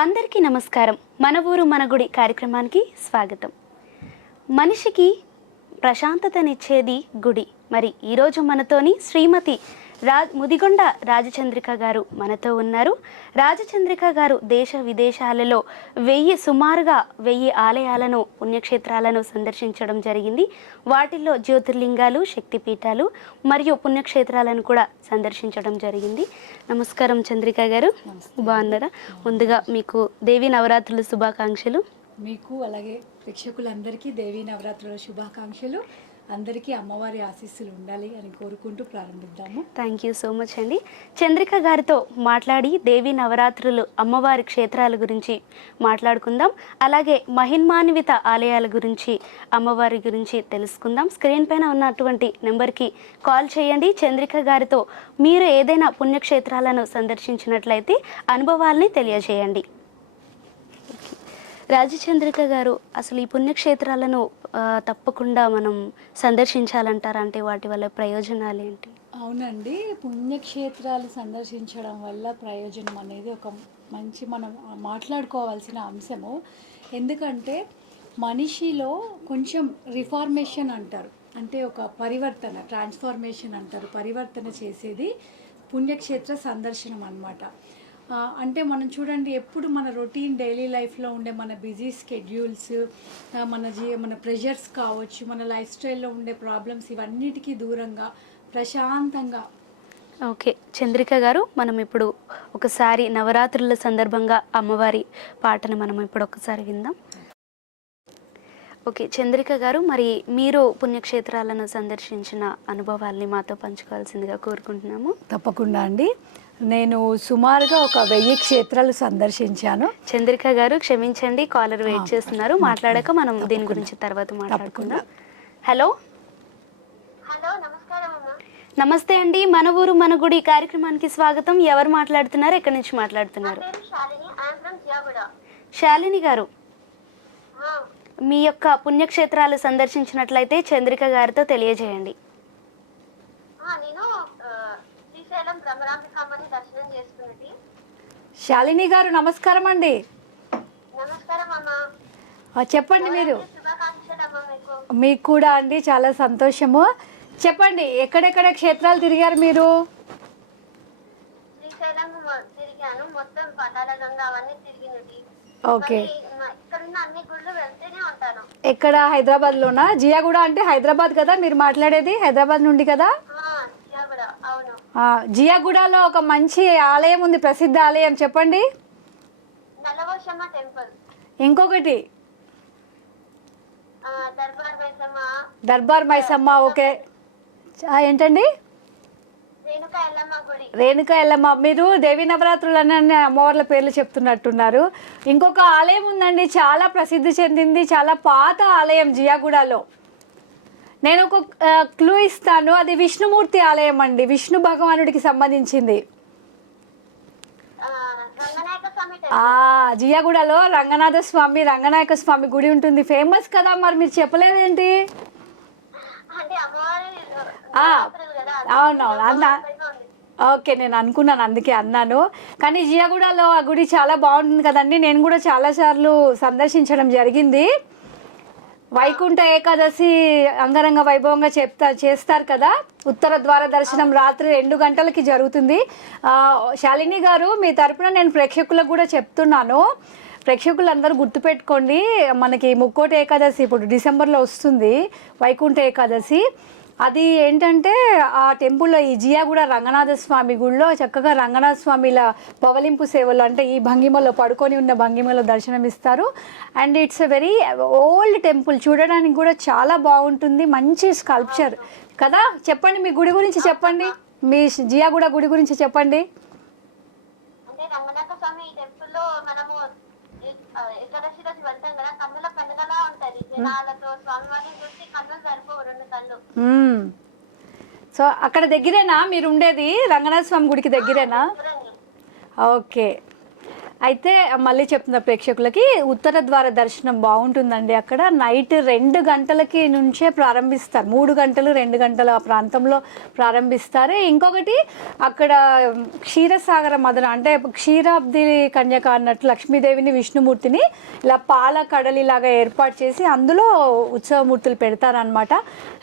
అందరికీ నమస్కారం. మన ఊరు మన గుడి కార్యక్రమానికి స్వాగతం. మనిషికి ప్రశాంతతనిచ్చేది గుడి. మరి ఈరోజు మనతోని శ్రీమతి ముదిగొండ రాజచంద్రిక గారు మనతో ఉన్నారు. రాజచంద్రిక గారు దేశ విదేశాలలో సుమారుగా 1000 ఆలయాలను పుణ్యక్షేత్రాలను సందర్శించడం జరిగింది. వాటిల్లో జ్యోతిర్లింగాలు, శక్తిపీఠాలు మరియు పుణ్యక్షేత్రాలను కూడా సందర్శించడం జరిగింది. నమస్కారం చంద్రిక గారు, బాగున్నారా? ముందుగా మీకు దేవీ నవరాత్రుల శుభాకాంక్షలు. మీకు అలాగే ప్రేక్షకులందరికీ దేవీ నవరాత్రుల శుభాకాంక్షలు. అందరికీ అమ్మవారి ఆశీస్సులు ఉండాలి అని కోరుకుంటూ ప్రారంభిద్దాము. థ్యాంక్ యూ సో మచ్ అండి. చంద్రిక గారితో మాట్లాడి దేవీ నవరాత్రులు అమ్మవారి క్షేత్రాల గురించి మాట్లాడుకుందాం. అలాగే మహిన్మాన్విత ఆలయాల గురించి, అమ్మవారి గురించి తెలుసుకుందాం. స్క్రీన్ పైన ఉన్నటువంటి నెంబర్కి కాల్ చేయండి. చంద్రిక గారితో మీరు ఏదైనా పుణ్యక్షేత్రాలను సందర్శించినట్లయితే అనుభవాల్ని తెలియజేయండి. రాజచంద్రిక గారు, అసలు ఈ పుణ్యక్షేత్రాలను తప్పకుండా మనం సందర్శించాలంటారా? అంటే వాటి వల్ల ప్రయోజనాలు ఏంటి? అవునండి, పుణ్యక్షేత్రాలు సందర్శించడం వల్ల ప్రయోజనం అనేది ఒక మంచి మనం మాట్లాడుకోవాల్సిన అంశము. ఎందుకంటే మనిషిలో కొంచెం రిఫార్మేషన్ అంటారు, అంటే ఒక పరివర్తన, ట్రాన్స్ఫార్మేషన్ అంటారు. పరివర్తన చేసేది పుణ్యక్షేత్ర సందర్శనం అన్నమాట. అంటే మనం చూడండి, ఎప్పుడు మన రొటీన్ డైలీ లైఫ్లో ఉండే మన బిజీ స్కెడ్యూల్స్, మన ప్రెషర్స్ కావచ్చు, మన లైఫ్ స్టైల్లో ఉండే ప్రాబ్లమ్స్, ఇవన్నిటికీ దూరంగా ప్రశాంతంగా. ఓకే చంద్రిక గారు, మనం ఇప్పుడు ఒకసారి నవరాత్రుల సందర్భంగా అమ్మవారి పాటను మనం ఇప్పుడు ఒకసారి విందాం. ఓకే చంద్రిక గారు, మరి మీరు పుణ్యక్షేత్రాలను సందర్శించిన అనుభవాల్ని మాతో పంచుకోవాల్సిందిగా కోరుకుంటున్నాము. తప్పకుండా అండి. నేను సుమారుగా ఒక 1000 క్షేత్రాలు సందర్శించాను. చంద్రిక గారు క్షమించండి, కాలర్ వెయిట్ చేస్తున్నారు. మాట్లాడాక మనం దీని గురించి తర్వాత మాట్లాడుకుందాం. హలో హలో, నమస్కారం. నమస్తే అండి, మన ఊరు మన గుడి కార్యక్రమానికి స్వాగతం. ఎవరు మాట్లాడుతున్నారు, ఎక్కడి నుంచి మాట్లాడుతున్నారు? శాలిని గారు, మీ యొక్క పుణ్యక్షేత్రాలు సందర్శించినట్లయితే చంద్రిక గారితో తెలియజేయండి. శాలిని గారు నమస్కారం అండి. చెప్పండి, మీకు కూడా అండి, చాలా సంతోషము. చెప్పండి, ఎక్కడెక్కడ క్షేత్రాలు తిరిగారు మీరు? ఓకే, ఎక్కడ? హైదరాబాద్ లోనా? జియాగూడ అంటే హైదరాబాద్ కదా మీరు మాట్లాడేది? హైదరాబాద్ నుండి కదా? జియాగూడలో ఒక మంచి ఆలయం ఉంది, ప్రసిద్ధ ఆలయం, చెప్పండి. ఇంకొకటి దర్బార్ మైసమ్మ. ఓకే, ఏంటండి? రేణుకా ఎల్లమ్మ. మీరు దేవీ నవరాత్రులు అనే అమ్మవార్ల పేర్లు చెప్తున్నట్టున్నారు. ఇంకొక ఆలయం ఉందండి, చాలా ప్రసిద్ధి చెందింది, చాలా పాత ఆలయం జియాగూడలో. నేను ఒక క్లూ ఇస్తాను, అది విష్ణుమూర్తి ఆలయం అండి, విష్ణు భగవానుడికి సంబంధించింది. జియాగూడలో రంగనాయక స్వామి గుడి ఉంటుంది, ఫేమస్ కదా. మరి మీరు చెప్పలేదేంటి? అవునవును, ఓకే, నేను అనుకున్నాను, అందుకే అన్నాను. కానీ జియాగూడలో ఆ గుడి చాలా బాగుంటుంది కదండి. నేను కూడా చాలాసార్లు సందర్శించడం జరిగింది. వైకుంఠ ఏకాదశి అంగరంగ వైభవంగా చేస్తారు కదా. ఉత్తర ద్వార దర్శనం రాత్రి 2 గంటలకి జరుగుతుంది. శాలిని గారు, మీ తరపున నేను ప్రేక్షకులకు కూడా చెప్తున్నాను, ప్రేక్షకులందరూ గుర్తుపెట్టుకోండి, మనకి ముక్కోటి ఏకాదశి ఇప్పుడు డిసెంబర్లో వస్తుంది, వైకుంఠ ఏకాదశి. అది ఏంటంటే ఆ టెంపుల్లో, ఈ జియాగూడ రంగనాథ స్వామి గుడిలో చక్కగా రంగనాథ స్వామిల పవలింపు సేవలు, అంటే ఈ భంగిమలో, పడుకొని ఉన్న భంగిమలో దర్శనమిస్తారు. And it's a very old temple, చూడడానికి కూడా చాలా బాగుంటుంది, మంచి స్కల్ప్చర్ కదా. చెప్పండి, మీ గుడి గురించి చెప్పండి, మీ జియాగూడ గుడి గురించి చెప్పండి. సో అక్కడ దగ్గరేనా మీరు ఉండేది? రంగనాథ స్వామి గుడికి దగ్గరేనా? ఓకే. అయితే మళ్ళీ చెప్తున్న ప్రేక్షకులకి ఉత్తర ద్వార దర్శనం బాగుంటుందండి. అక్కడ నైట్ 2 గంటలకి నుంచే ప్రారంభిస్తారు, 3 గంటలు 2 గంటల ఆ ప్రాంతంలో ప్రారంభిస్తారు. ఇంకొకటి అక్కడ క్షీరసాగర మదన అంటే క్షీరాబ్ది కన్యక అన్నట్టు లక్ష్మీదేవిని విష్ణుమూర్తిని ఇలా పాల కడలిలాగా ఏర్పాటు చేసి అందులో ఉత్సవమూర్తులు పెడతారనమాట.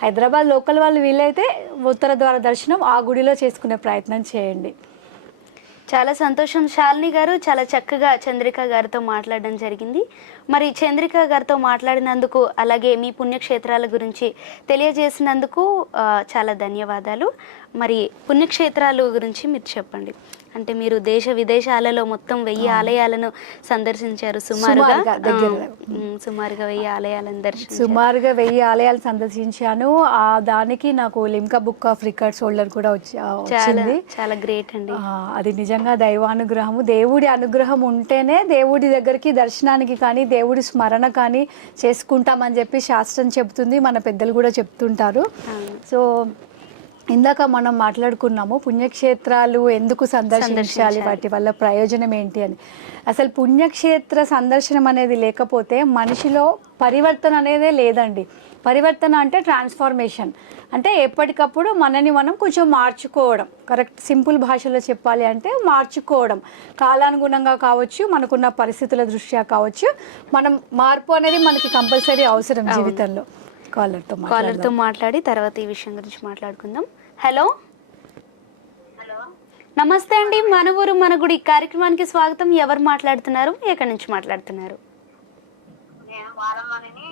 హైదరాబాద్ లోకల్ వాళ్ళు వీలైతే ఉత్తర ద్వార దర్శనం ఆ గుడిలో చేసుకునే ప్రయత్నం చేయండి. చాలా సంతోషం శాలిని గారు, చాలా చక్కగా చంద్రిక గారితో మాట్లాడడం జరిగింది. మరి చంద్రిక గారితో మాట్లాడినందుకు అలాగే మీ పుణ్యక్షేత్రాల గురించి తెలియజేసినందుకు చాలా ధన్యవాదాలు. మరి పుణ్యక్షేత్రాలు గురించి మీరు చెప్పండి. అంటే మీరు దేశ విదేశాలలో మొత్తం 1000 ఆలయాలను సందర్శించారు. సుమారుగా 1000 ఆలయాలను సుమారుగా 1000 ఆలయాలు సందర్శించాను. ఆ దానికి నాకు Limca book of records holder కూడా వచ్చింది. చాలా గ్రేట్ అండి. అది నిజంగా దైవానుగ్రహము. దేవుడి అనుగ్రహం ఉంటేనే దేవుడి దగ్గరికి దర్శనానికి కానీ దేవుడి స్మరణ కానీ చేసుకుంటామని చెప్పి శాస్త్రం చెబుతుంది, మన పెద్దలు కూడా చెప్తుంటారు. సో ఇందాక మనం మాట్లాడుకున్నాము పుణ్యక్షేత్రాలు ఎందుకు సందర్శించాలి, వాటి వల్ల ప్రయోజనం ఏంటి అని. అసలు పుణ్యక్షేత్ర సందర్శనం అనేది లేకపోతే మనిషిలో పరివర్తన అనేదే లేదండి. పరివర్తన అంటే ట్రాన్స్ఫార్మేషన్, అంటే ఎప్పటికప్పుడు మనని మనం కొంచెం మార్చుకోవడం. కరెక్ట్ సింపుల్ భాషలో చెప్పాలి అంటే మార్చుకోవడం. కాలానుగుణంగా కావచ్చు, మనకున్న పరిస్థితుల దృష్ట్యా కావచ్చు, మనం మార్పు అనేది మనకి కంపల్సరీ అవసరం జీవితంలో. కాలర్తో మాట్లాడి తర్వాత ఈ విషయం గురించి మాట్లాడుకుందాం. హలో, హలో నమస్తే అండి. మన ఊరు మన గుడి కార్యక్రమానికి స్వాగతం. ఎవరు మాట్లాడుతున్నారు, ఎక్కడి నుంచి మాట్లాడుతున్నారు? నేను బాలమణిని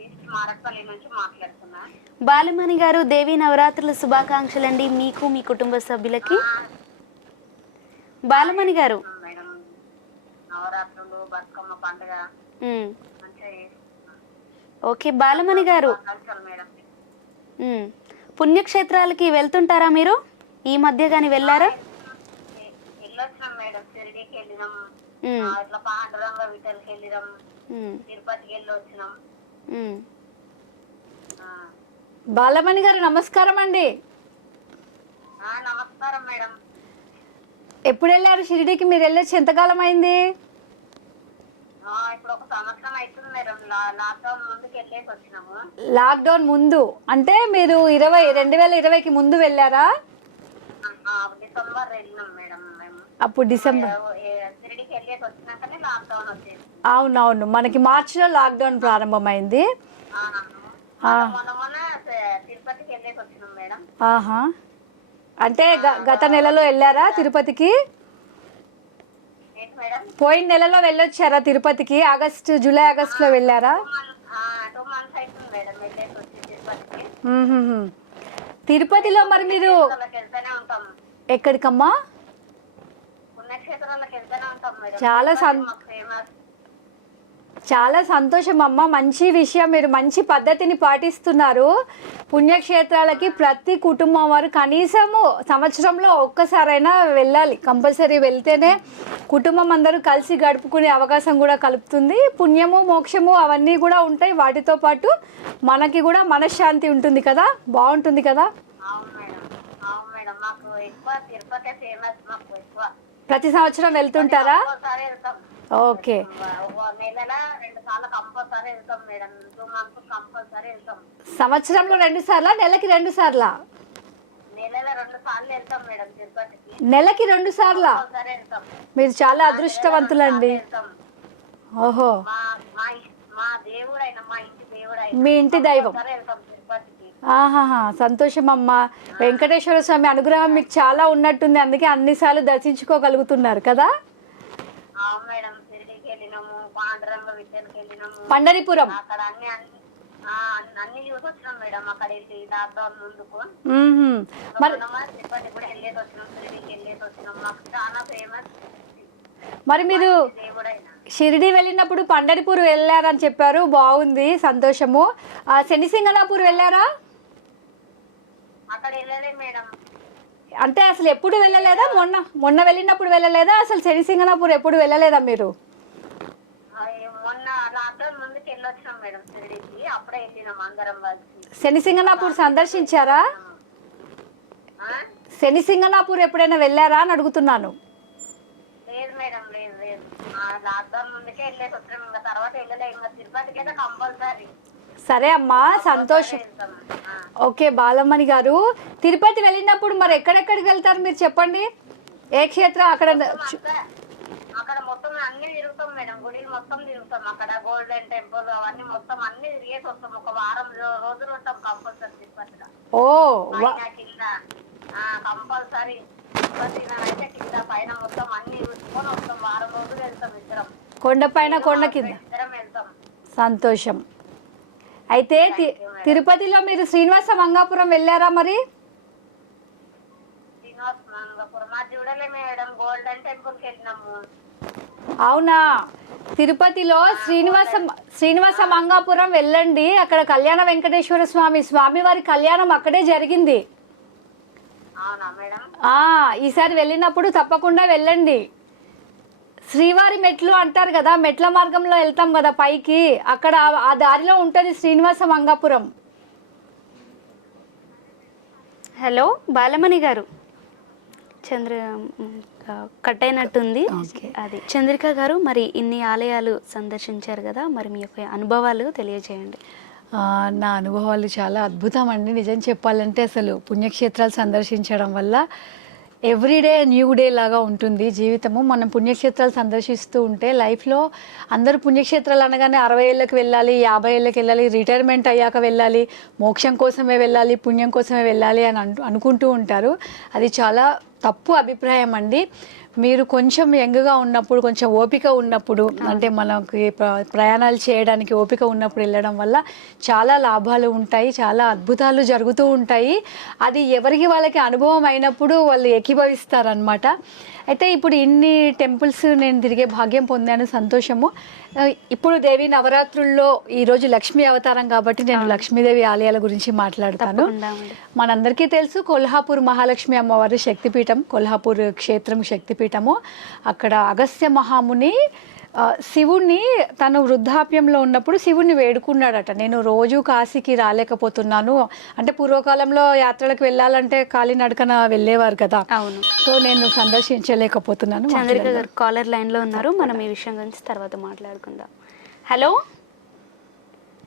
ఈస్ట్ మారట్పల్లి నుంచి మాట్లాడుతున్నా. బాలమణి గారు, దేవి నవరాత్రుల శుభాకాంక్షలు అండి మీకు, మీ కుటుంబ సభ్యులకి. బాలమణి గారు, మేడం నవరాత్రులు బతుకమ్మ పండుగ ఓకే. బాలమణి గారు, పుణ్యక్షేత్రాలకి వెళ్తుంటారా మీరు? ఈ మధ్య గాని వెళ్ళారా? వెళ్ళొచ్చినాం మేడం. షిరిడీకి వెళ్ళినాం, ఇట్లా పాండురంగ విఠల్కి వెళ్ళినాం, తిరుపతికి వెళ్ళి వచ్చినాం. బాలమణి గారు నమస్కారం అండి. నమస్కారం మేడం. ఎప్పుడు వెళ్ళారు షిరిడీకి? మీరు వెళ్ళొచ్చి ఎంతకాలం అయింది? ఇప్పుడు 1 సంవత్సరం అవుతుంది మేడం. లాక్డౌన్ ముందుకు వెళ్ళేసి వచ్చినాము. లాక్డౌన్ ముందు అంటే మీరు 2020కి ముందు వెళ్ళారా? డిసెంబర్ వెళ్ళినాం మేడం మేము. అప్పుడు డిసెంబర్ షిరిడీకి వెళ్ళేసి వచ్చినాకనే లాక్డౌన్ వచ్చేది. అవునవును, మనకి మార్చిలో లాక్డౌన్ ప్రారంభమైంది. మొన్న తిరుపతికి వెళ్ళేసి వచ్చినాం మేడం. ఆహా, అంటే గత నెలలో వెళ్ళారా తిరుపతికి? పోయిన నెలలో వెళ్ళొచ్చారా తిరుపతికి? జూలై ఆగస్టులో వెళ్ళారా? 2 months అవుతుంది మేడం వెళ్ళేసి వచ్చి తిరుపతికి. తిరుపతిలో మరి మీరు వెళ్తూనే ఉంటాం. ఎక్కడికమ్మా? పుణ్యక్షేత్రాలకు వెళ్తూనే ఉంటాం మేడం. చాలా సంతోషం అమ్మ, మంచి విషయం. మీరు మంచి పద్ధతిని పాటిస్తున్నారు. పుణ్యక్షేత్రాలకి ప్రతి కుటుంబం వారు కనీసము సంవత్సరంలో ఒక్కసారైనా వెళ్ళాలి. కంపల్సరీ వెళ్తేనే కుటుంబం అందరూ కలిసి గడుపుకునే అవకాశం కూడా కలుపుతుంది. పుణ్యము మోక్షము అవన్నీ కూడా ఉంటాయి. వాటితో పాటు మనకి కూడా మనశ్శాంతి ఉంటుంది కదా, బాగుంటుంది కదా. అవును మేడం, అవును మేడం. మాకు ఎక్కువ తిరుపతి ఫేమస్. మాకు ఎక్కువ ప్రతి సంవత్సరం వెళ్తుంటారా? ఒకసారి వెళ్తాం. ఓకే, నెలలో 2 సార్లు కంపల్సరీ వెళ్తాం మేడం. 2 months కంపల్సరీ వెళ్తాం. సంవత్సరంలో 2 సార్లా, నెలకి 2 సార్లా? నెలలో 2 సార్లు వెళ్తాం మేడం తిరుపతికి. నెలకి 2 సార్లా? కంపల్సరీ వెళ్తాం. మీరు చాలా అదృష్టవంతులండి. ఓహో, మా దేవుడైన మా ఇంటి దేవుడైన మీ ఇంటి దైవం. వెళ్తాం తిరుపతికి. ఆహాహా, సంతోషం అమ్మ. వెంకటేశ్వర స్వామి అనుగ్రహం మీకు చాలా ఉన్నట్టుంది, అందుకే అన్నిసార్లు దర్శించుకోగలుగుతున్నారు కదా. అవును మేడం, షిరిడీకి వెళ్ళినాము, పాండురంగ విఠల్కి వెళ్ళినాము, పండరిపురం. అక్కడ అన్ని చూసి వచ్చినాం మేడం. అక్కడ వెళ్ళి లాక్డౌన్ ముందుకు మరి తిరుపతి కూడా వెళ్ళేసి వచ్చినాం, షిరిడీకి వెళ్ళేసి వచ్చినాం. మాకు చాలా ఫేమస్. మరి మీరు దేవుడైన షిరిడి వెళ్ళినప్పుడు పండరిపూర్ వెళ్ళారని చెప్పారు, బాగుంది, సంతోషము. శనిసింగనాపూర్ వెళ్ళారా? అక్కడ వెళ్ళలే మేడం. అంటే అసలు ఎప్పుడు వెళ్ళలేదా? మొన్న వెళ్ళినప్పుడు వెళ్ళలేదా? అసలు శనిసింగనాపూర్ ఎప్పుడు వెళ్ళలేదా మీరు? మొన్న లాక్డౌన్ ముందుకు వెళ్ళొచ్చినాం మేడం షిరిడీకి. అప్పుడే వెళ్ళినాం అందరం కలిసి. శనిసింగనాపూర్ సందర్శించారా? శనిసింగనాపూర్ ఎప్పుడైనా వెళ్ళారా అని అడుగుతున్నాను. లేదు మేడం, లేదు లేదు. లాక్డౌన్ ముందుకే వెళ్ళేసి వచ్చాం, ఇంకా తర్వాత వెళ్ళలేదు. ఇంకా తిరుపతికి అయితే కంపల్సరీ సరే అమ్మా, సంతోషం. వెళ్తాం. ఓకే బాలమ్మని గారు, తిరుపతి వెళ్ళినప్పుడు మరి ఎక్కడెక్కడికి వెళ్తారు మీరు చెప్పండి? ఏ క్షేత్రం అక్కడ? అక్కడ మొత్తం అన్ని తిరుగుతాం మేడం, గుడిలు మొత్తం తిరుగుతాం. అక్కడ గోల్డెన్ టెంపుల్ అవన్నీ మొత్తం అన్ని తిరిగేసి వస్తాం. ఒక వారం రోజులు ఉంటాం కంపల్సరీ తిరుపతిలో. ఓ పైన కింద కంపల్సరీ తిరుపతి అయితే కింద పైన మొత్తం అన్ని చూసుకొని వస్తాం. వారం రోజులు వెళ్తాం ఇద్దరం, కొండపైన కొండ కింద. ఇద్దరం వెళ్తాం. సంతోషం. అయితే తిరుపతిలో మీరు శ్రీనివాస మంగాపురం వెళ్ళారా మరి? శ్రీనివాస మంగాపురం అది చూడలే మేడం, గోల్డెన్ టెంపుల్ కి వెళ్ళినాము. అవునా? తిరుపతిలో శ్రీనివాస మంగాపురం వెళ్ళండి. అక్కడ కళ్యాణ వెంకటేశ్వర స్వామి వారి కళ్యాణం అక్కడే జరిగింది. అవునా మేడం? ఈసారి వెళ్ళినప్పుడు తప్పకుండా వెళ్ళండి. శ్రీవారి మెట్లు అంటారు కదా, మెట్ల మార్గంలో వెళ్తాం కదా పైకి, అక్కడ ఆ దారిలో ఉంటుంది శ్రీనివాస మంగాపురం. హలో బాలమణి గారు, కట్ అయినట్టుంది. అది చంద్రిక గారు, మరి ఇన్ని ఆలయాలు సందర్శించారు కదా, మరి మీ యొక్క అనుభవాలు తెలియజేయండి. నా అనుభవాలు చాలా అద్భుతం అండి. నిజం చెప్పాలంటే అసలు పుణ్యక్షేత్రాలు సందర్శించడం వల్ల ఎవ్రీడే న్యూ డే లాగా ఉంటుంది జీవితము. మనం పుణ్యక్షేత్రాలు సందర్శిస్తూ ఉంటే లైఫ్లో అందరూ పుణ్యక్షేత్రాలు అనగానే 60 ఏళ్ళకి వెళ్ళాలి, 50 ఏళ్ళకి వెళ్ళాలి, రిటైర్మెంట్ అయ్యాక వెళ్ళాలి, మోక్షం కోసమే వెళ్ళాలి, పుణ్యం కోసమే వెళ్ళాలి అని అనుకుంటూ ఉంటారు. అది చాలా తప్పు అభిప్రాయం అండి. మీరు కొంచెం యంగ్గా ఉన్నప్పుడు, కొంచెం ఓపిక ఉన్నప్పుడు, అంటే మనకి ప్రయాణాలు చేయడానికి ఓపిక ఉన్నప్పుడు వెళ్ళడం వల్ల చాలా లాభాలు ఉంటాయి, చాలా అద్భుతాలు జరుగుతూ ఉంటాయి. అది ఎవరికి వాళ్ళకి అనుభవం అయినప్పుడు వాళ్ళు ఏకీభవిస్తారనమాట. అయితే ఇప్పుడు ఇన్ని టెంపుల్స్ నేను తిరిగే భాగ్యం పొందాను, సంతోషము. ఇప్పుడు దేవి నవరాత్రుల్లో ఈరోజు లక్ష్మీ అవతారం కాబట్టి నేను లక్ష్మీదేవి ఆలయాల గురించి మాట్లాడతాను. మనందరికీ తెలుసు కొల్హాపూర్ మహాలక్ష్మి అమ్మవారి శక్తిపీఠం, కొల్హాపూర్ క్షేత్రం శక్తిపీఠము. అక్కడ అగస్త్య మహాముని శివుణ్ణి తను వృద్ధాప్యంలో ఉన్నప్పుడు శివుణ్ణి వేడుకున్నాడట, నేను రోజు కాశీకి రాలేకపోతున్నాను. అంటే పూర్వకాలంలో యాత్రలకు వెళ్ళాలంటే కాలినడకన వెళ్ళేవారు కదా. అవును. సో నేను సందర్శించలేకపోతున్నాను. చంద్రిక గారు కాలర్ లైన్ లో ఉన్నారు, మనం ఈ విషయం గురించి తర్వాత మాట్లాడుకుందాం. హలో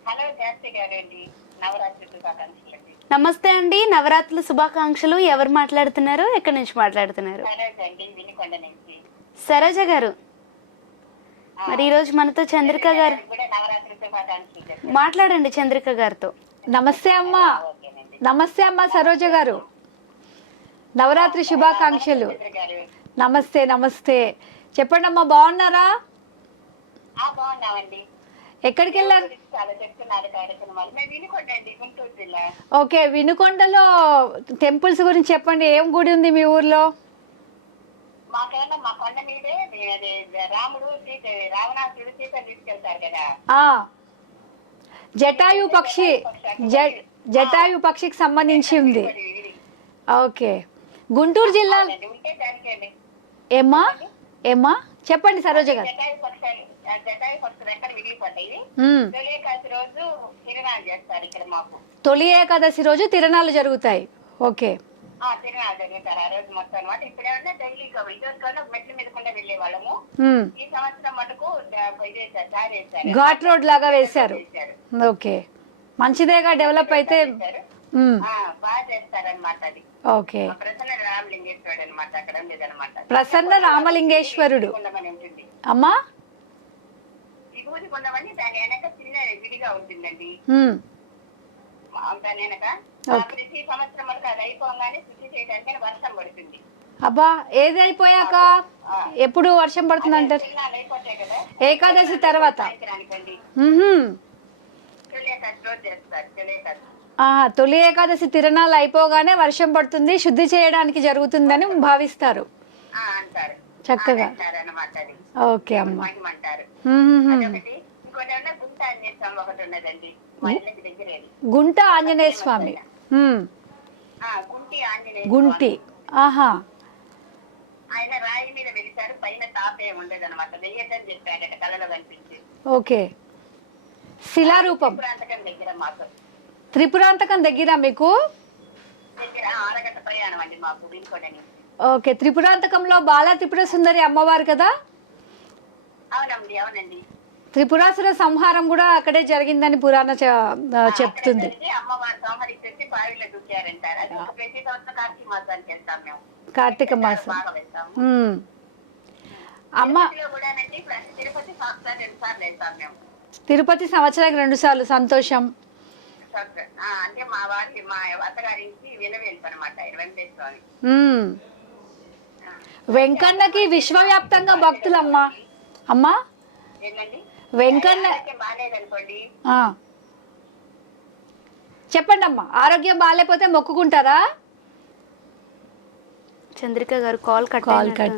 హలో జాస్తి గారండి, నవరాత్రి శుభాకాంక్షలు. నమస్తే అండి, నవరాత్రుల శుభాకాంక్షలు. ఎవరు మాట్లాడుతున్నారు, ఎక్కడి నుంచి మాట్లాడుతున్నారు? వినుకొండ నుంచి. సరోజ గారు, మరి ఈరోజు మనతో చంద్రిక గారు మాట్లాడండి. చంద్రిక గారితో. నమస్తే అమ్మా. నమస్తే అమ్మా సరోజ గారు, నవరాత్రి శుభాకాంక్షలు. నమస్తే నమస్తే, చెప్పండి అమ్మా, బాగున్నారా? ఎక్కడికి వెళ్ళారు? ఓకే, వినుకొండలో టెంపుల్స్ గురించి చెప్పండి. ఏం గుడి ఉంది మీ ఊర్లో? మాకేమన్నా మా కొండ మీదే రాముడు రావణాసుడు సీత తీసుకెళ్తారు కదా, జటాయు పక్షి, జటాయు పక్షికి సంబంధించి ఉంది. ఓకే, గుంటూరు జిల్లా. ఏమ్మా ఏమ్మా చెప్పండి సరోజ గారు. జటాయు పక్షులు ఎక్కడ విడిగిపోతాయి. తొలి ఏకాదశి రోజు తిరునాళ్ళు చేస్తారు ఇక్కడ మాకు. తొలి ఏకాదశి రోజు తిరునాళ్ళు జరుగుతాయి. ఓకే, తిరునాళ్ళు జరుగుతారు ఆ రోజు మొత్తం అనమాట. ఇప్పుడేమన్నా డైలీ మెట్ల మీద కూడా వెళ్ళే వాళ్ళము. ఈ సంవత్సరం మటుకు ఘాట్ రోడ్ లాగా వేశారు. ఓకే, మంచిదేగా డెవలప్ అయితే. బాగా చేస్తారనమాట అది. ఓకే, ప్రసన్న రామలింగేశ్వరుడు అనమాట అక్కడ ఉండేదనమాట. ప్రసన్న రామలింగేశ్వరుడు అమ్మా. విభూతి కొండమని దాని వెనక చిన్న విడిగా ఉంటుందండి. దాని వెనక ప్రతి సంవత్సరం వరకు అది అయిపోగానే శుద్ధి చేయడానికి వర్షం పడుతుంది. అబ్బా, ఏది అయిపోయాక ఎప్పుడు వర్షం పడుతుంది అంటారు? ఏకాదశి తర్వాత. తొలి ఏకాదశి తిరునాళ్ళు అయిపోగానే వర్షం పడుతుంది, శుద్ధి చేయడానికి జరుగుతుందని భావిస్తారు. చక్కగా. ఓకే అమ్మా. గుంట ఆంజనేయ స్వామి. గుంటి. ఆహా. ఆయన రాయి మీద వెలిసారు, పైన తాపే ఉండేది అనమాట. వెయ్యని చెప్పాడట కళలో కనిపించి. ఓకే, శిలారూపం. దగ్గర మాకు త్రిపురాంతకం దగ్గర మీకు దగ్గర 6 గంటల ప్రయాణం అండి మాకు వినుకోండి. ఓకే, త్రిపురాంతకంలో బాలా త్రిపుర సుందరి అమ్మవారు కదా. అవునండి అవునండి. త్రిపురాసుర సంహారం కూడా అక్కడే జరిగిందని పురాణ చెప్తుంది. అక్కడికి అమ్మవారు సంహరించేసి బావిలో దూకారంటారు. అది ప్రతి సంవత్సరం కార్తీక మాసానికి వెళ్తాం మేము. కార్తీక మాసం. బాగా వెళ్తాము. అమ్మ తిరుపతిలో కూడానండి, తిరుపతి సంవత్సరాలు 2 సార్లు వెళ్తాం మేము. తిరుపతి సంవత్సరానికి 2 సార్లు. సంతోషం. అంటే మా అత్తగారించి వినవేల్పు అనమాట వెంకటేశ్వర. వెంకన్నకి విశ్వవ్యాప్తంగా భక్తులమ్మా. అమ్మా ఏంటండి వెంకన్న బాగాలేదనుకోండి, చెప్పండి అమ్మా. ఆరోగ్యం బాగాలేకపోతే మొక్కుకుంటారా? చంద్రిక గారు కాల్ కట్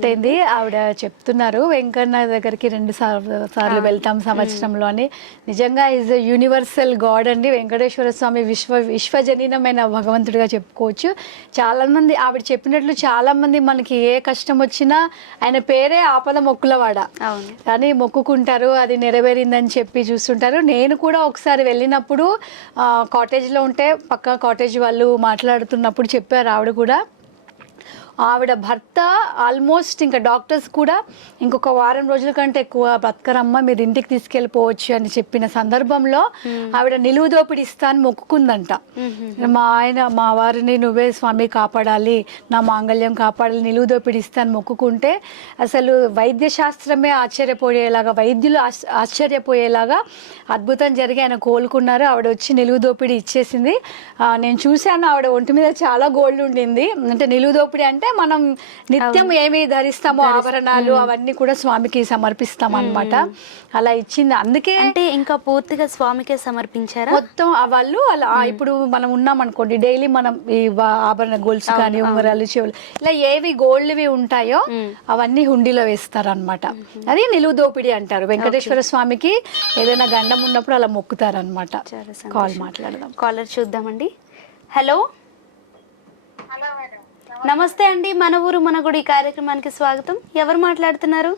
అయింది. ఆవిడ చెప్తున్నారు వెంకన్న దగ్గరికి 2 సార్లు వెళ్తాం సంవత్సరంలో అని. నిజంగా ఈజ్ యూనివర్సల్ గాడ్ అండి వెంకటేశ్వర స్వామి. విశ్వజనీనమైన భగవంతుడిగా చెప్పుకోవచ్చు. చాలామంది ఆవిడ చెప్పినట్లు చాలామంది మనకి ఏ కష్టం వచ్చినా ఆయన పేరే ఆపద మొక్కులవాడ అని మొక్కుకుంటారు. అది నెరవేరిందని చెప్పి చూస్తుంటారు. నేను కూడా ఒకసారి వెళ్ళినప్పుడు కాటేజ్లో ఉంటే పక్క కాటేజ్ వాళ్ళు మాట్లాడుతున్నప్పుడు చెప్పారు ఆవిడ కూడా. ఆవిడ భర్త ఆల్మోస్ట్ ఇంకా డాక్టర్స్ కూడా ఇంకొక వారం రోజుల కంటే ఎక్కువ బతకరమ్మ, మీరు ఇంటికి తీసుకెళ్ళిపోవచ్చు అని చెప్పిన సందర్భంలో ఆవిడ నిలువు దోపిడి ఇస్తా అని మొక్కుకుందంట. మా వారిని నువ్వే స్వామి కాపాడాలి, నా మాంగళ్యం కాపాడాలి, నిలువు దోపిడి ఇస్తా అని మొక్కుకుంటే అసలు వైద్య శాస్త్రమే ఆశ్చర్యపోయేలాగా, వైద్యులు ఆశ్చర్యపోయేలాగా అద్భుతం జరిగి ఆయన కోలుకున్నారు. ఆవిడ వచ్చి నిలువు దోపిడి ఇచ్చేసింది. నేను చూశాను ఆవిడ ఒంటి మీద చాలా గోల్డ్ ఉండింది. అంటే నిలువు దోపిడి అంటే మనం నిత్యం ఏమి ధరిస్తామో ఆభరణాలు అవన్నీ కూడా స్వామికి సమర్పిస్తాం అన్నమాట. అలా ఇచ్చింది. అందుకే అంటే ఇంకా పూర్తిగా స్వామికే సమర్పించారా మొత్తం వాళ్ళు? అలా ఇప్పుడు మనం ఉన్నాం అనుకోండి, డైలీ మనం ఈ ఆభరణ గోల్స్ కానీ ఉంగరాలు చెవులు ఇలా ఏవి గోల్డ్వి ఉంటాయో అవన్నీ హుండీలో వేస్తారనమాట. అది నిలువు దోపిడి అంటారు. వెంకటేశ్వర స్వామికి ఏదైనా గండం ఉన్నప్పుడు అలా మొక్కుతారనమాట. కాల్ మాట్లాడదాం. కాలర్ చూద్దామండి. Hello hello madam. నమస్తే అండి, మన ఊరు మన గుడి కార్యక్రమానికి స్వాగతం. ఎవరు మాట్లాడుతున్నారు?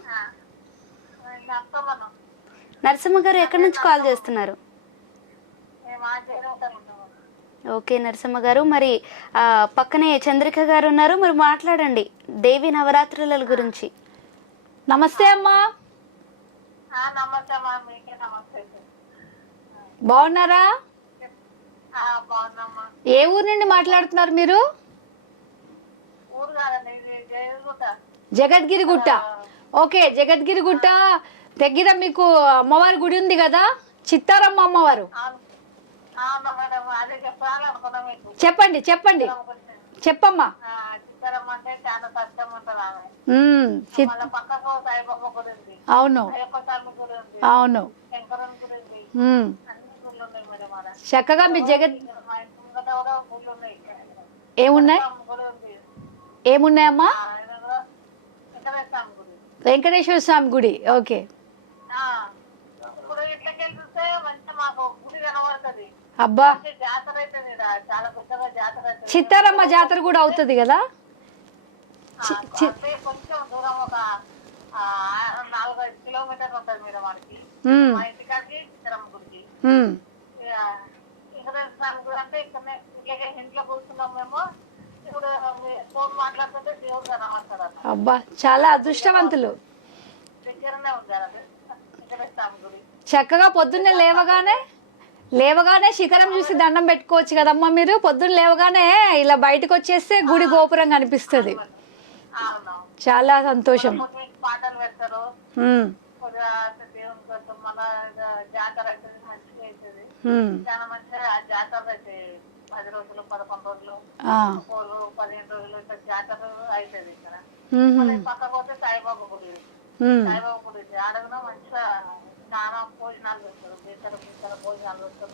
నరసింహ గారు ఎక్కడి నుంచి కాల్ చేస్తున్నారు? ఓకే నరసింహ గారు, మరి పక్కనే చంద్రిక గారు ఉన్నారు, మరి మాట్లాడండి దేవి నవరాత్రుల గురించి. నమస్తే అమ్మా. బాగున్నారా? ఏ ఊరు నుండి మాట్లాడుతున్నారు మీరు? జగద్గిరి గుట్ట. ఓకే, జగద్గిరి గుట్ట దగ్గర మీకు అమ్మవారి గుడి ఉంది కదా, చిత్తారమ్మ అమ్మవారు. చెప్పండి చెప్పండి చెప్పమ్మా. అవును అవును. చక్కగా మీ ఏమున్నాయి ఏమున్నాయమ్మా? వెంకటేశ్వర స్వామి గుడి. ఓకే. అబ్బా, చిత్తారమ్మ జాతర కూడా అవుతుంది కదా? కొంచెం దూరం ఒక 4-5 కిలోమీటర్లు ఉంటుంది మేడం మనకి. మా ఇంటికాడికి చిత్తారమ్మ గుడికి. వెంకటేశ్వర గుడి అంటే ఇక్కడ ఇంట్లో కూర్చున్నాం మేము. ఇప్పుడు ఫోన్ మాట్లాడుతుంటే దేవుడు కనబడతారు. అబ్బా, చాలా అదృష్టవంతులు. దగ్గరనే ఉంటారు వెంకటేశ్వర గుడి. చక్కగా పొద్దున్నే లేవగానే శిఖరం చూసి దండం పెట్టుకోవచ్చు కదమ్మా మీరు. పొద్దున్న లేవగానే ఇలా బయటకు వచ్చేస్తే గుడి గోపురం కనిపిస్తుంది. చాలా సంతోషం. పాటలు పెడతారు, దేవుని కోసం. మన జాతర అయితే మంచిగా అవుతుంది. చాలా మంచిగా ఆ జాతర అయితే 10 రోజులు 11 రోజులు 15 రోజులు ఇట్లా జాతర అవుతుంది ఇక్కడ. పక్క పోతే సాయిబాబా గుడి. సాయిబాబా గుడి ఆడగా మంచిగా స్నానం భోజనాలు పెడతారు. ఇతర భోజనాలు పెడతారు.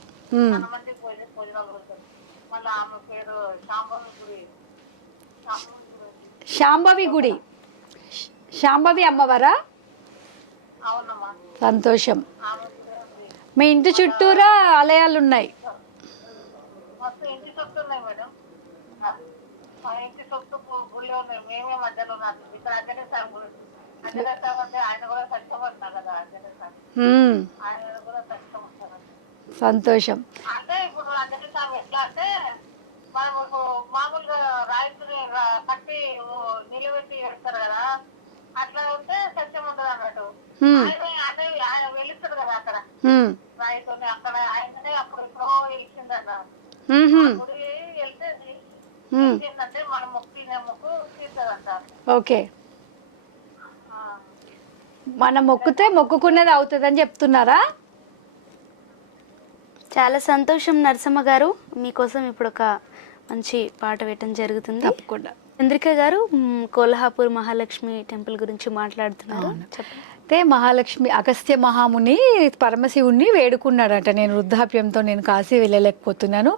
చాలా మంది భోజనాలు పెడతారు. మళ్ళీ ఆమె పేరు శాంభవి గుడి. శాంభవి గుడి. శాంభవి అమ్మవారా? అవునమ్మా. సంతోషం. మీ ఇంటి చుట్టూరా ఆలయాలు ఉన్నాయి? మొత్తం ఇంటి చుట్టూ ఉన్నాయి మేడం. మా ఇంటి చుట్టూ గుళ్ళు ఉన్నాయి. మేమే మధ్యలో ఉన్నాం. ఇక్కడ అంజనేయ స్వామి గుడి. అంజనేయ స్వామి అంటే ఆయన కూడా కష్టపడతారు కదా. అంజనేయ స్వామి ఆయన కూడా కష్టపడతారు. సంతోషం. అంటే ఇప్పుడు అంజనేయ స్వామి ఎట్లా అంటే మనం మామూలుగా రాయితుని కట్టి నిలబెట్టి వేస్తారు కదా, అట్లా ఉంటే సత్యం ఉంటుంది అన్నట్టు. రాయితో అక్కడ ఆయననే అప్పుడు ఎప్పుడో వెలిసిందట. గుడి వెళ్తే ఏంటంటే మన మొక్కు తీర్చదంట. ఓకే, మనం మొక్కుతే మొక్కుకున్నది అవుతుందని చెప్తున్నారా? చాలా సంతోషం నరసమ్మ గారు, మీకోసం ఇప్పుడు ఒక మంచి పాట వేయటం జరుగుతుంది. తప్పకుండా. చంద్రిక గారు కొల్హాపూర్ మహాలక్ష్మి టెంపుల్ గురించి మాట్లాడుతున్నారు. చెప్పండి. అయితే మహాలక్ష్మి అగస్త్య మహాముని పరమశివుణ్ణి వేడుకున్నాడట, నేను వృద్ధాప్యంతో నేను కాశీ వెళ్ళలేకపోతున్నాను,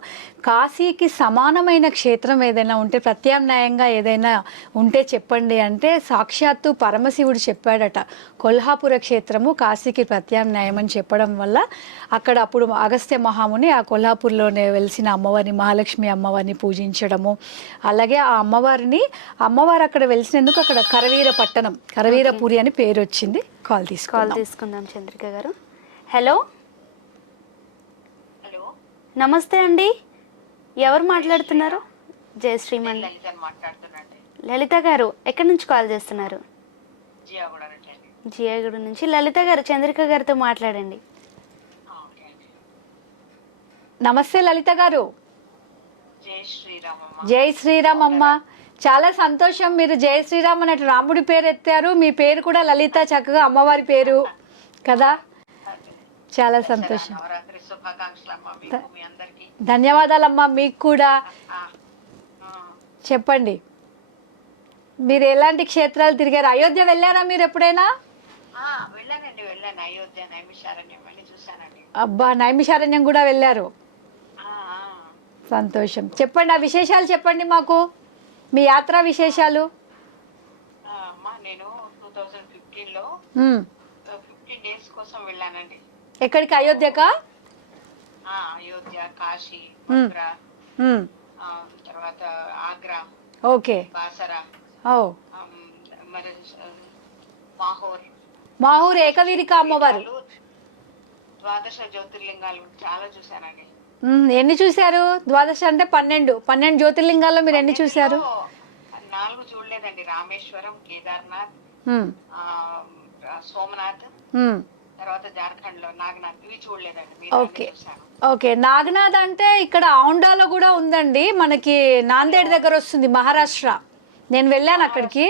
కాశీకి సమానమైన క్షేత్రం ఏదైనా ఉంటే, ప్రత్యామ్నాయంగా ఏదైనా ఉంటే చెప్పండి అంటే సాక్షాత్తు పరమశివుడు చెప్పాడట, కొల్హాపుర క్షేత్రము కాశీకి ప్రత్యామ్నాయం అని చెప్పడం వల్ల అక్కడ అప్పుడు అగస్త్య మహాముని ఆ కొల్హాపూర్లోనే వెలిసిన అమ్మవారిని, మహాలక్ష్మి అమ్మవారిని పూజించడము, అలాగే ఆ అమ్మవారు అక్కడ వెలిసినందుకు అక్కడ కరవీర పట్టణం, కరవీరపురి అని పేరు వచ్చింది. కాల్ తీసుకుందాం చంద్రిక గారు. హలో హలో, నమస్తే అండి, ఎవరు మాట్లాడుతున్నారు? జయశ్రీ మండి. లలిత గారు ఎక్కడి నుంచి కాల్ చేస్తున్నారు? జియాగూడ నుంచి. లలిత గారు చంద్రిక గారితో మాట్లాడండి. నమస్తే లలిత గారు. జై శ్రీరామ్ అమ్మ. చాలా సంతోషం, మీరు జై శ్రీరామ్ అన్నట్టు రాముడి పేరు ఎత్తారు, మీ పేరు కూడా లలిత, చక్కగా అమ్మవారి పేరు కదా, చాలా సంతోషం. ధన్యవాదాలమ్మా మీకు కూడా. చెప్పండి, మీరు ఎలాంటి క్షేత్రాలు తిరిగారు? అయోధ్య వెళ్ళారా మీరు ఎప్పుడైనా? అబ్బా, నైమిషారణ్యం కూడా వెళ్ళారు, సంతోషం. చెప్పండి, ఆ విశేషాలు చెప్పండి మాకు, మీ యాత్రా విశేషాలు. నేను 2015లో 15 డేస్ కోసం వెళ్ళానండి. ఎక్కడికి? అయోధ్యకా? అయోధ్య, కాశీ, మథురా, తర్వాత ఆగ్రా, ఓకే, బాసరా, మరి మాహూర్ ఏకవీరిక అమ్మవారు, ద్వాదశ జ్యోతిర్లింగాలు చాలా చూశానండి. ఎన్ని చూశారు? ద్వాదశ అంటే 12 జ్యోతిర్లింగాల్లో మీరు ఎన్ని చూశారు? 4 చూడలేదండి. రామేశ్వరం, కేదార్నాథ్, సోమనాథ్, తర్వాత జార్ఖండ్ లో నాగనాథ్, ఇవి చూడలేదండి. Okay okay. నాగనాథ్ అంటే ఇక్కడ ఆండాలో కూడా ఉందండి, మనకి నాందేడ్ దగ్గర వస్తుంది, మహారాష్ట్ర. నేను వెళ్ళాను అక్కడికి,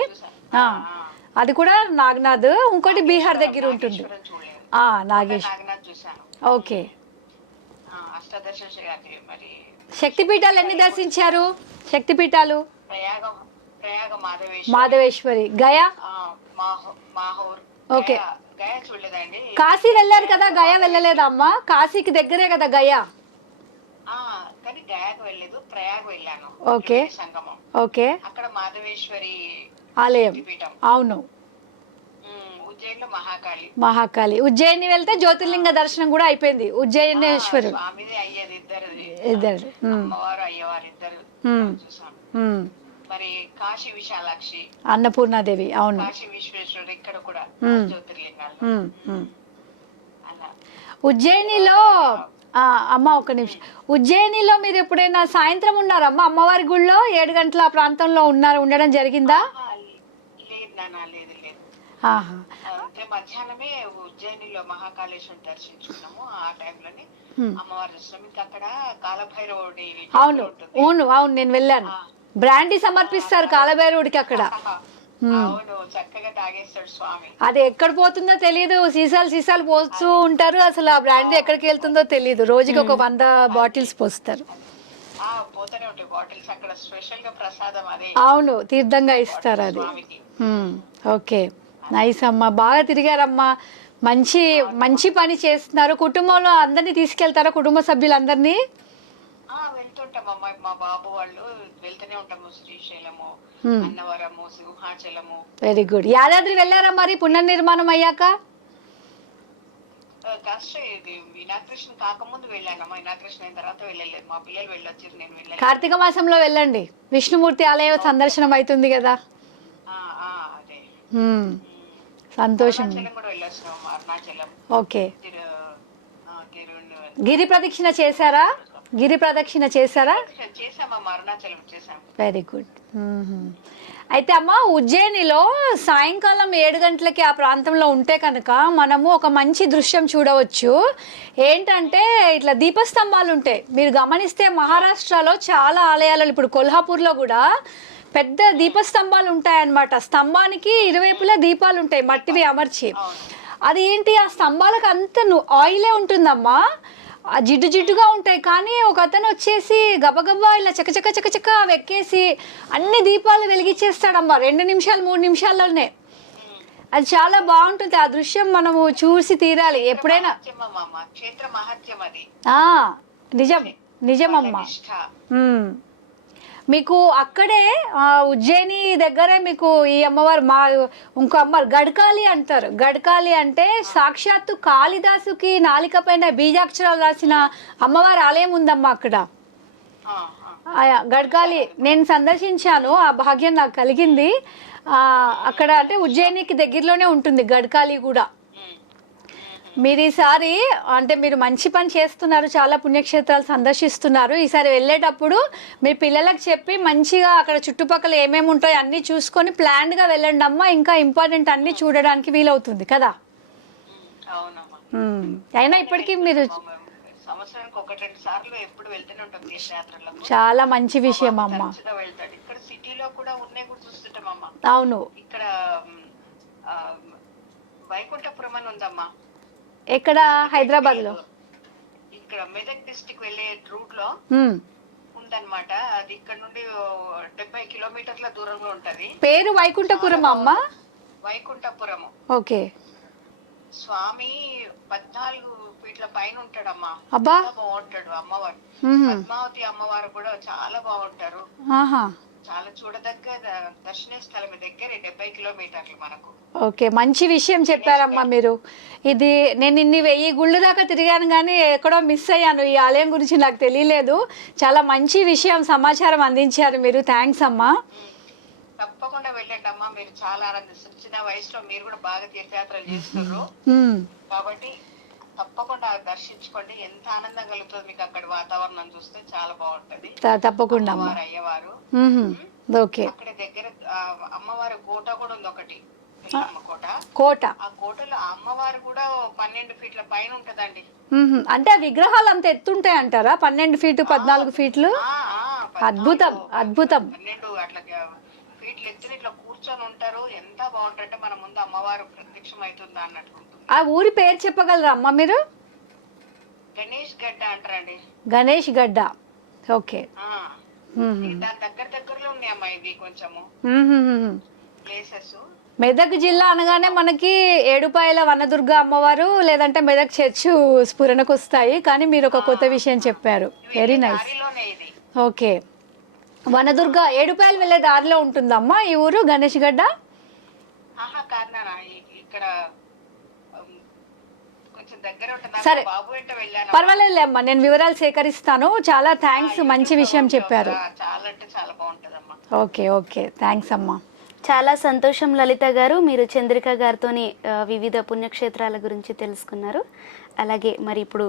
అది కూడా నాగనాథ్. ఇంకోటి బీహార్ దగ్గర ఉంటుంది, నాగేశ్వర్. ఓకే. శక్తిపీఠాలు ఎన్ని దర్శించారు? శక్తిపీఠాలు మాధవేశ్వరి, గయా, ఓకే. కాశీ వెళ్ళారు కదా, గయా వెళ్ళలేదా అమ్మా? కాశీకి దగ్గరే కదా గయా. Okay okay. ఆలయం, అవును. మహాకాళి, ఉజ్జయిని వెళ్తే జ్యోతిర్లింగ దర్శనం కూడా అయిపోయింది. ఉజ్జయినేశ్వరుడు ఇద్దరు, మరి కాశీ విశాలాక్షి, అన్నపూర్ణాదేవి, అవును. కాశీ విశ్వేశ్వరుడు ఇక్కడ కూడా జ్యోతిర్లింగాలు. ఉజ్జయినిలో అమ్మ ఒక నిమిషం, ఉజ్జయినిలో మీరు ఎప్పుడైనా సాయంత్రం ఉన్నారమ్మా అమ్మవారి గుళ్ళో? 7 గంటల ఆ ప్రాంతంలో ఉండడం జరిగిందా? లేదు నాన్న, లేదు. మధ్యాహ్నమే ఉజ్జయినిలో మహాకాళేశ్వరం దర్శించుకున్నాము. ఆ టైంలోనే అమ్మవారి దర్శనం. ఇంకా అక్కడ కాలభైరవుడి, అవును అవును అవును, నేను వెళ్ళాను. బ్రాండీ సమర్పిస్తారు కాలభైరవుడికి అక్కడ. అవును, చక్కగా తాగేస్తాడు స్వామి. అది ఎక్కడ పోతుందో తెలియదు, సీసాలు పోస్తూ ఉంటారు, అసలు ఆ బ్రాండీ ఎక్కడికి వెళ్తుందో తెలియదు. రోజుకి ఒక 100 బాటిల్స్ పోస్తారు. పోతూనే ఉంటాయి బాటిల్స్ అక్కడ. స్పెషల్ గా ప్రసాదం అదే, అవును, తీర్థంగా ఇస్తారు అది. ఓకే, నైస్ అమ్మా, బాగా తిరిగారమ్మా, మంచి పని చేస్తున్నారు. కుటుంబంలో అందరినీ తీసుకెళ్తారా, కుటుంబ సభ్యులందరినీ? వెళ్తుంటామమ్మా, మా బాబు వాళ్ళు వెళ్తూనే ఉంటాము. శ్రీశైలము, అన్నవరము, సింహాచలము. Very good. యాదాద్రి వెళ్ళారా మరి పునర్నిర్మాణం అయ్యాక? ఇనాగ్రేషన్ కాకముందు వెళ్ళానమ్మా, ఇనాగ్రేషన్ అయిన తర్వాత వెళ్ళలేదు. మా పిల్లలు వెళ్ళొచ్చారు, నేను వెళ్ళాను. కార్తీక మాసంలో వెళ్ళండి, విష్ణుమూర్తి ఆలయ సందర్శనం అవుతుంది కదా. సంతోషం. ఓకే. గిరి ప్రదక్షిణ చేశారా? Very good. అయితే అమ్మ ఉజ్జయినిలో సాయంకాలం 7 గంటలకి ఆ ప్రాంతంలో ఉంటే కనుక మనము ఒక మంచి దృశ్యం చూడవచ్చు. ఏంటంటే ఇట్లా దీపస్తంభాలు ఉంటాయి. మీరు గమనిస్తే మహారాష్ట్రలో చాలా ఆలయాలలో, ఇప్పుడు కొల్హాపూర్లో కూడా పెద్ద దీపస్తంభాలు ఉంటాయన్నమాట. స్తంభానికి ఇరువైపులా దీపాలు ఉంటాయి మట్టివి అమర్చి. అది ఏంటి, ఆ స్తంభాలకు అంత ఆయిలే ఉంటుందమ్మా, జిడ్డు జిడ్డుగా ఉంటాయి. కానీ ఒక అతను వచ్చేసి గబగబా ఇలా చకచక చకచక ఎక్కేసి అన్ని దీపాలు వెలిగించేస్తాడమ్మా 2 నిమిషాలు 3 నిమిషాల్లోనే. అది చాలా బాగుంటుంది ఆ దృశ్యం, మనము చూసి తీరాలి ఎప్పుడైనా. నిజం నిజమమ్మా. మీకు అక్కడే ఉజ్జయిని దగ్గరే మీకు ఈ అమ్మవారు, మా ఇంకో అమ్మవారు గడ్కాలి అంటారు. గడ్కాలి అంటే సాక్షాత్తు కాళిదాసుకి నాలిక పైన బీజాక్షరాలు రాసిన అమ్మవారి ఆలయం ఉందమ్మా అక్కడ. గడ్కాలి నేను సందర్శించాను, ఆ భాగ్యం నాకు కలిగింది. అక్కడ అంటే ఉజ్జయినికి దగ్గరలోనే ఉంటుంది గడ్కాలి కూడా. మీరు ఈసారి అంటే మీరు మంచి పని చేస్తున్నారు, చాలా పుణ్యక్షేత్రాలు సందర్శిస్తున్నారు. ఈసారి వెళ్ళేటప్పుడు మీ పిల్లలకు చెప్పి మంచిగా అక్కడ చుట్టుపక్కల ఏమేమి ఉంటాయో అన్నీ చూసుకొని ప్లాన్గా వెళ్ళండి అమ్మా. ఇంకా ఇంపార్టెంట్ అన్నీ చూడడానికి వీలవుతుంది కదా. అయినా ఇప్పటికీ మీరు సంవత్సరానికి 1-2 సార్లు ఎప్పుడు వెళ్తూనే ఉంటాం తీర్థయాత్రలకు. చాలా మంచి విషయం అమ్మ. ఇక్కడ సిటీలో కూడా ఉన్నాయి కూడా చూస్తుంటాం అమ్మ. అవును, ఇక్కడ వైకుంఠపురం అని ఉందమ్మా. ఎక్కడ? హైదరాబాద్ లో. ఇక్కడ మెదక్ డిస్ట్రిక్ట్ వెళ్ళే రూట్ లో ఉందన్నమాట. అది ఇక్కడ నుండి 70 కిలోమీటర్ల దూరంలో ఉంటది. పేరు వైకుంఠపురం అమ్మ. వైకుంఠపురం. ఓకే. స్వామి 14 ఫీట్ల పైన ఉంటాడమ్మా. అబ్బా, బాగుంటాడు అమ్మవారు. పద్మావతి అమ్మవారు కూడా చాలా బాగుంటారు. చాలా చూడదగ్గ దర్శనీయ స్థలం దగ్గర 70 కిలోమీటర్లు మనకు. ఓకే, మంచి విషయం చెప్పారమ్మా మీరు. ఇది నేను ఇన్ని 1000 గుళ్ళు దాకా తిరిగాను కానీ ఎక్కడో మిస్ అయ్యాను. ఈ ఆలయం గురించి నాకు తెలియలేదు. చాలా మంచి విషయం, సమాచారం అందించారు మీరు. థ్యాంక్స్ అమ్మా. తప్పకుండా వెళ్ళండి అమ్మా, మీరు చాలా ఆనందిస్తారు. చిన్న వయసులో మీరు కూడా బాగా తీర్థయాత్రలు చేస్తున్నారు కాబట్టి తప్పకుండా దర్శించుకోండి. ఎంత ఆనందం కలుగుతుంది మీకు అక్కడ వాతావరణం చూస్తే, చాలా బాగుంటది. తప్పకుండా అయ్యవారు. ఓకే. అక్కడ దగ్గర అమ్మవారి కోట కూడా ఉంది ఒకటి, కోట. ఆ కోటలో అమ్మవారు కూడా 12 ఫీట్ల పైన ఉంటదండి. అంటే ఆ విగ్రహాలు అంత ఎత్తుంటాయి అంటారా? 12 ఫీట్ 14 ఫీట్లు. అద్భుతం అద్భుతం. 12 అట్లా ఫీట్లు ఎత్తున ఇట్లా కూర్చొని ఉంటారు. ఎంత బాగుంటుంటే మన ముందు అమ్మవారు ప్రత్యక్షం అవుతుందా అన్నట్టు. ఆ ఊరి పేరు చెప్పగలరా అమ్మ మీరు? గణేష్ గడ్డ అంటారండి. గణేష్ గడ్డ. ఓకే. దాని దగ్గరలో ఉన్నాయి అమ్మా ఇవి కొంచెము ప్లేసెస్. మెదక్ జిల్లా అనగానే మనకి ఏడుపాయల వనదుర్గ అమ్మవారు లేదంటే మెదక్ చర్చ్ స్ఫురణకు వస్తాయి. కానీ మీరు ఒక కొత్త విషయం చెప్పారు, very nice. Okay, Vanadurga Edupayala వెళ్ళే దారిలో ఉంటుందమ్మా ఈ ఊరు గణేష్ గడ్డ. సరే పర్వాలేదు అమ్మా, నేను వివరాలు సేకరిస్తాను. చాలా థ్యాంక్స్, మంచి విషయం చెప్పారు. ఓకే ఓకే, థ్యాంక్స్ అమ్మా. చాలా సంతోషం లలిత గారు, మీరు చంద్రిక గారితో వివిధ పుణ్యక్షేత్రాల గురించి తెలుసుకున్నారు. అలాగే మరి ఇప్పుడు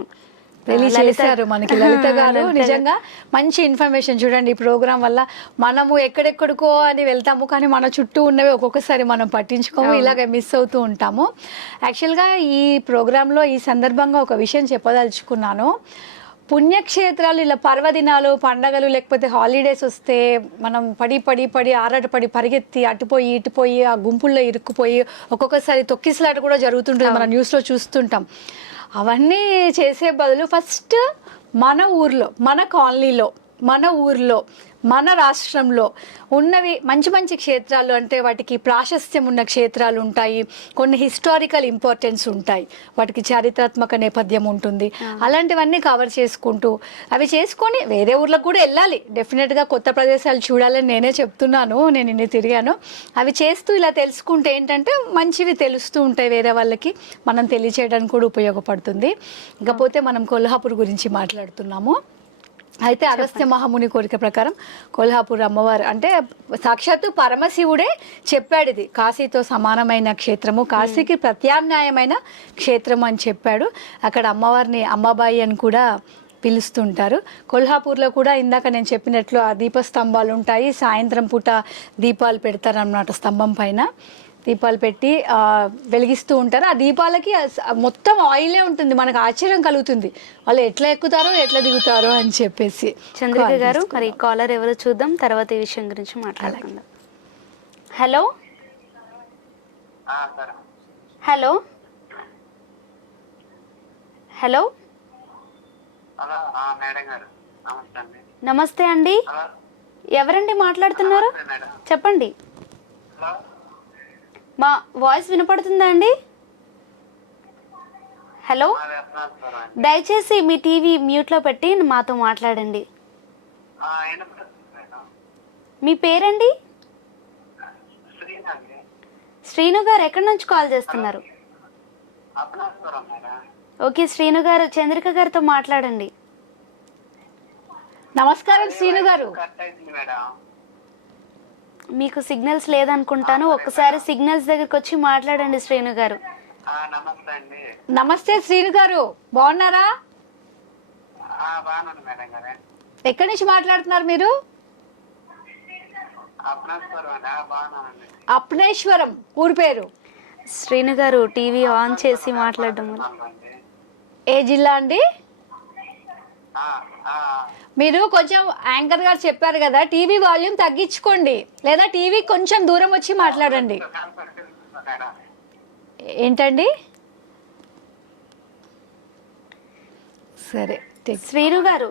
తెలియజేశారు మనకి లలిత గారు. నిజంగా మంచి ఇన్ఫర్మేషన్. చూడండి, ఈ ప్రోగ్రామ్ వల్ల మనము ఎక్కడెక్కడికో అని వెళ్తాము కానీ మన చుట్టూ ఉన్నవి ఒక్కొక్కసారి మనం పట్టించుకోము, ఇలాగ మిస్ అవుతూ ఉంటాము. యాక్చువల్గా ఈ ప్రోగ్రాంలో ఈ సందర్భంగా ఒక విషయం చెప్పదలుచుకున్నాను. పుణ్యక్షేత్రాలు ఇలా పర్వదినాలు, పండగలు లేకపోతే హాలిడేస్ వస్తే మనం పడి ఆరాటపడి పరిగెత్తి అటుపోయి ఇటుపోయి ఆ గుంపుల్లో ఇరుక్కుపోయి ఒక్కొక్కసారి తొక్కిసలాట కూడా జరుగుతుంటుంది, మనం న్యూస్లో చూస్తుంటాం. అవన్నీ చేసే బదులు ఫస్ట్ మన ఊర్లో, మన కాలనీలో, మన ఊర్లో, మన రాష్ట్రంలో ఉన్నవి మంచి మంచి క్షేత్రాలు, అంటే వాటికి ప్రాశస్త్యం ఉన్న క్షేత్రాలు ఉంటాయి, కొన్ని హిస్టారికల్ ఇంపార్టెన్స్ ఉంటాయి, వాటికి చారిత్రాత్మక నేపథ్యం ఉంటుంది. అలాంటివన్నీ కవర్ చేసుకుంటూ అవి చేసుకొని వేరే ఊర్లకు కూడా వెళ్ళాలి. డెఫినెట్గా కొత్త ప్రదేశాలు చూడాలని నేనే చెప్తున్నాను, నేను ఇన్ని తిరిగాను. అవి చేస్తూ ఇలా తెలుసుకుంటే ఏంటంటే మంచివి తెలుస్తూ ఉంటాయి వేరే వాళ్ళకి, మనం తెలియచేయడానికి కూడా ఉపయోగపడుతుంది. ఇకపోతే మనం కొల్హాపూర్ గురించి మాట్లాడుతున్నాము. అయితే అగస్త్య మహాముని కోరిక ప్రకారం కొల్హాపూర్ అమ్మవారు అంటే సాక్షాత్తు పరమశివుడే చెప్పాడు, ఇది కాశీతో సమానమైన క్షేత్రము, కాశీకి ప్రత్యామ్నాయమైన క్షేత్రం అని చెప్పాడు. అక్కడ అమ్మవారిని అమ్మబాయి అని కూడా పిలుస్తుంటారు. కొల్హాపూర్లో కూడా ఇందాక నేను చెప్పినట్లు ఆ దీపస్తంభాలు ఉంటాయి. సాయంత్రం పూట దీపాలు పెడతారన్నమాట, స్తంభం పైన దీపాలు పెట్టి వెలిగిస్తూ ఉంటారు. ఆ దీపాలకి మొత్తం ఆయిలే ఉంటుంది. మనకు ఆశ్చర్యం కలుగుతుంది, వాళ్ళు ఎట్లా ఎక్కుతారో ఎట్లా దిగుతారో అని చెప్పేసి. చంద్రిక గారు, మరి కాలర్ ఎవరో చూద్దాం, తర్వాత ఈ విషయం గురించి మాట్లాడుకుందాం. హలో హలో హలో నమస్తే అండి, ఎవరండి మాట్లాడుతున్నారు? చెప్పండి. మా వాయిస్ వినపడుతుందా అండి? హలో, దయచేసి మీ టీవీ మ్యూట్లో పెట్టి మాతో మాట్లాడండి. మీ పేరండి? శ్రీను గారు, ఎక్కడి నుంచి కాల్ చేస్తున్నారు? ఓకే శ్రీను గారు, చంద్రిక గారితో మాట్లాడండి. నమస్కారం శ్రీను గారు. మీకు సిగ్నల్స్ లేదనుకుంటాను, ఒక్కసారి సిగ్నల్స్ దగ్గరికి వచ్చి మాట్లాడండి శ్రీను గారు. నమస్తే శ్రీను గారు, బాగున్నారా? ఎక్కడి నుంచి మాట్లాడుతున్నారు మీరు? అప్నేశ్వరం ఊరి పేరు. శ్రీను గారు, టీవీ ఆన్ చేసి మాట్లాడడం. ఏ జిల్లా అండి? మీరు కొంచెం యాంకర్ గారు చెప్పారు కదా, టీవీ వాల్యూమ్ తగ్గించుకోండి, లేదా టీవీ కొంచెం దూరం వచ్చి మాట్లాడండి. ఏంటండి? సరే, శ్రీను గారు,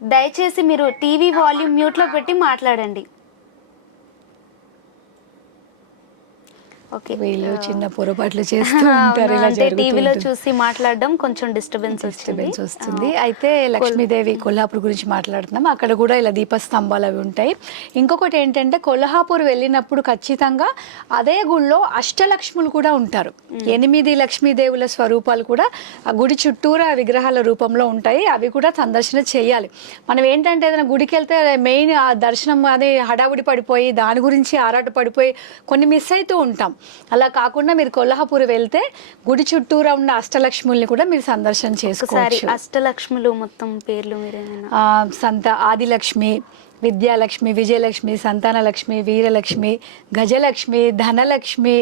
దయచేసి మీరు టీవీ వాల్యూమ్ మ్యూట్లో పెట్టి మాట్లాడండి. వీళ్ళు చిన్న పొరపాట్లు చేస్తూ ఉంటారు, ఇలా టీవీలో చూసి మాట్లాడడం కొంచెం డిస్టర్బెన్స్ వస్తుంది. అయితే లక్ష్మీదేవి కొల్హాపూర్ గురించి మాట్లాడుతున్నాం. అక్కడ కూడా ఇలా దీపస్తంభాలు అవి ఉంటాయి. ఇంకొకటి ఏంటంటే, కొల్హాపూర్ వెళ్ళినప్పుడు ఖచ్చితంగా అదే గుడిలో అష్టలక్ష్ములు కూడా ఉంటారు. 8 లక్ష్మీదేవుల స్వరూపాలు కూడా ఆ గుడి చుట్టూరా విగ్రహాల రూపంలో ఉంటాయి. అవి కూడా సందర్శన చేయాలి. మనం ఏంటంటే ఏదైనా గుడికి వెళ్తే మెయిన్ ఆ దర్శనం అది హడావుడి పడిపోయి దాని గురించి ఆరాట పడిపోయి కొన్ని మిస్ అవుతూ ఉంటాం. అలా కాకుండా మీరు కొల్హాపూర్ వెళ్తే గుడి చుట్టూరా ఉన్న అష్టలక్ష్ముల్ని కూడా మీరు సందర్శన చేసుకోవచ్చు. అష్టలక్ష్ములు మొత్తం పేర్లు మీరేమైనా? ఆదిలక్ష్మి, విద్యాలక్ష్మి, విజయలక్ష్మి, సంతానలక్ష్మి, వీరలక్ష్మి, గజలక్ష్మి, ధనలక్ష్మి,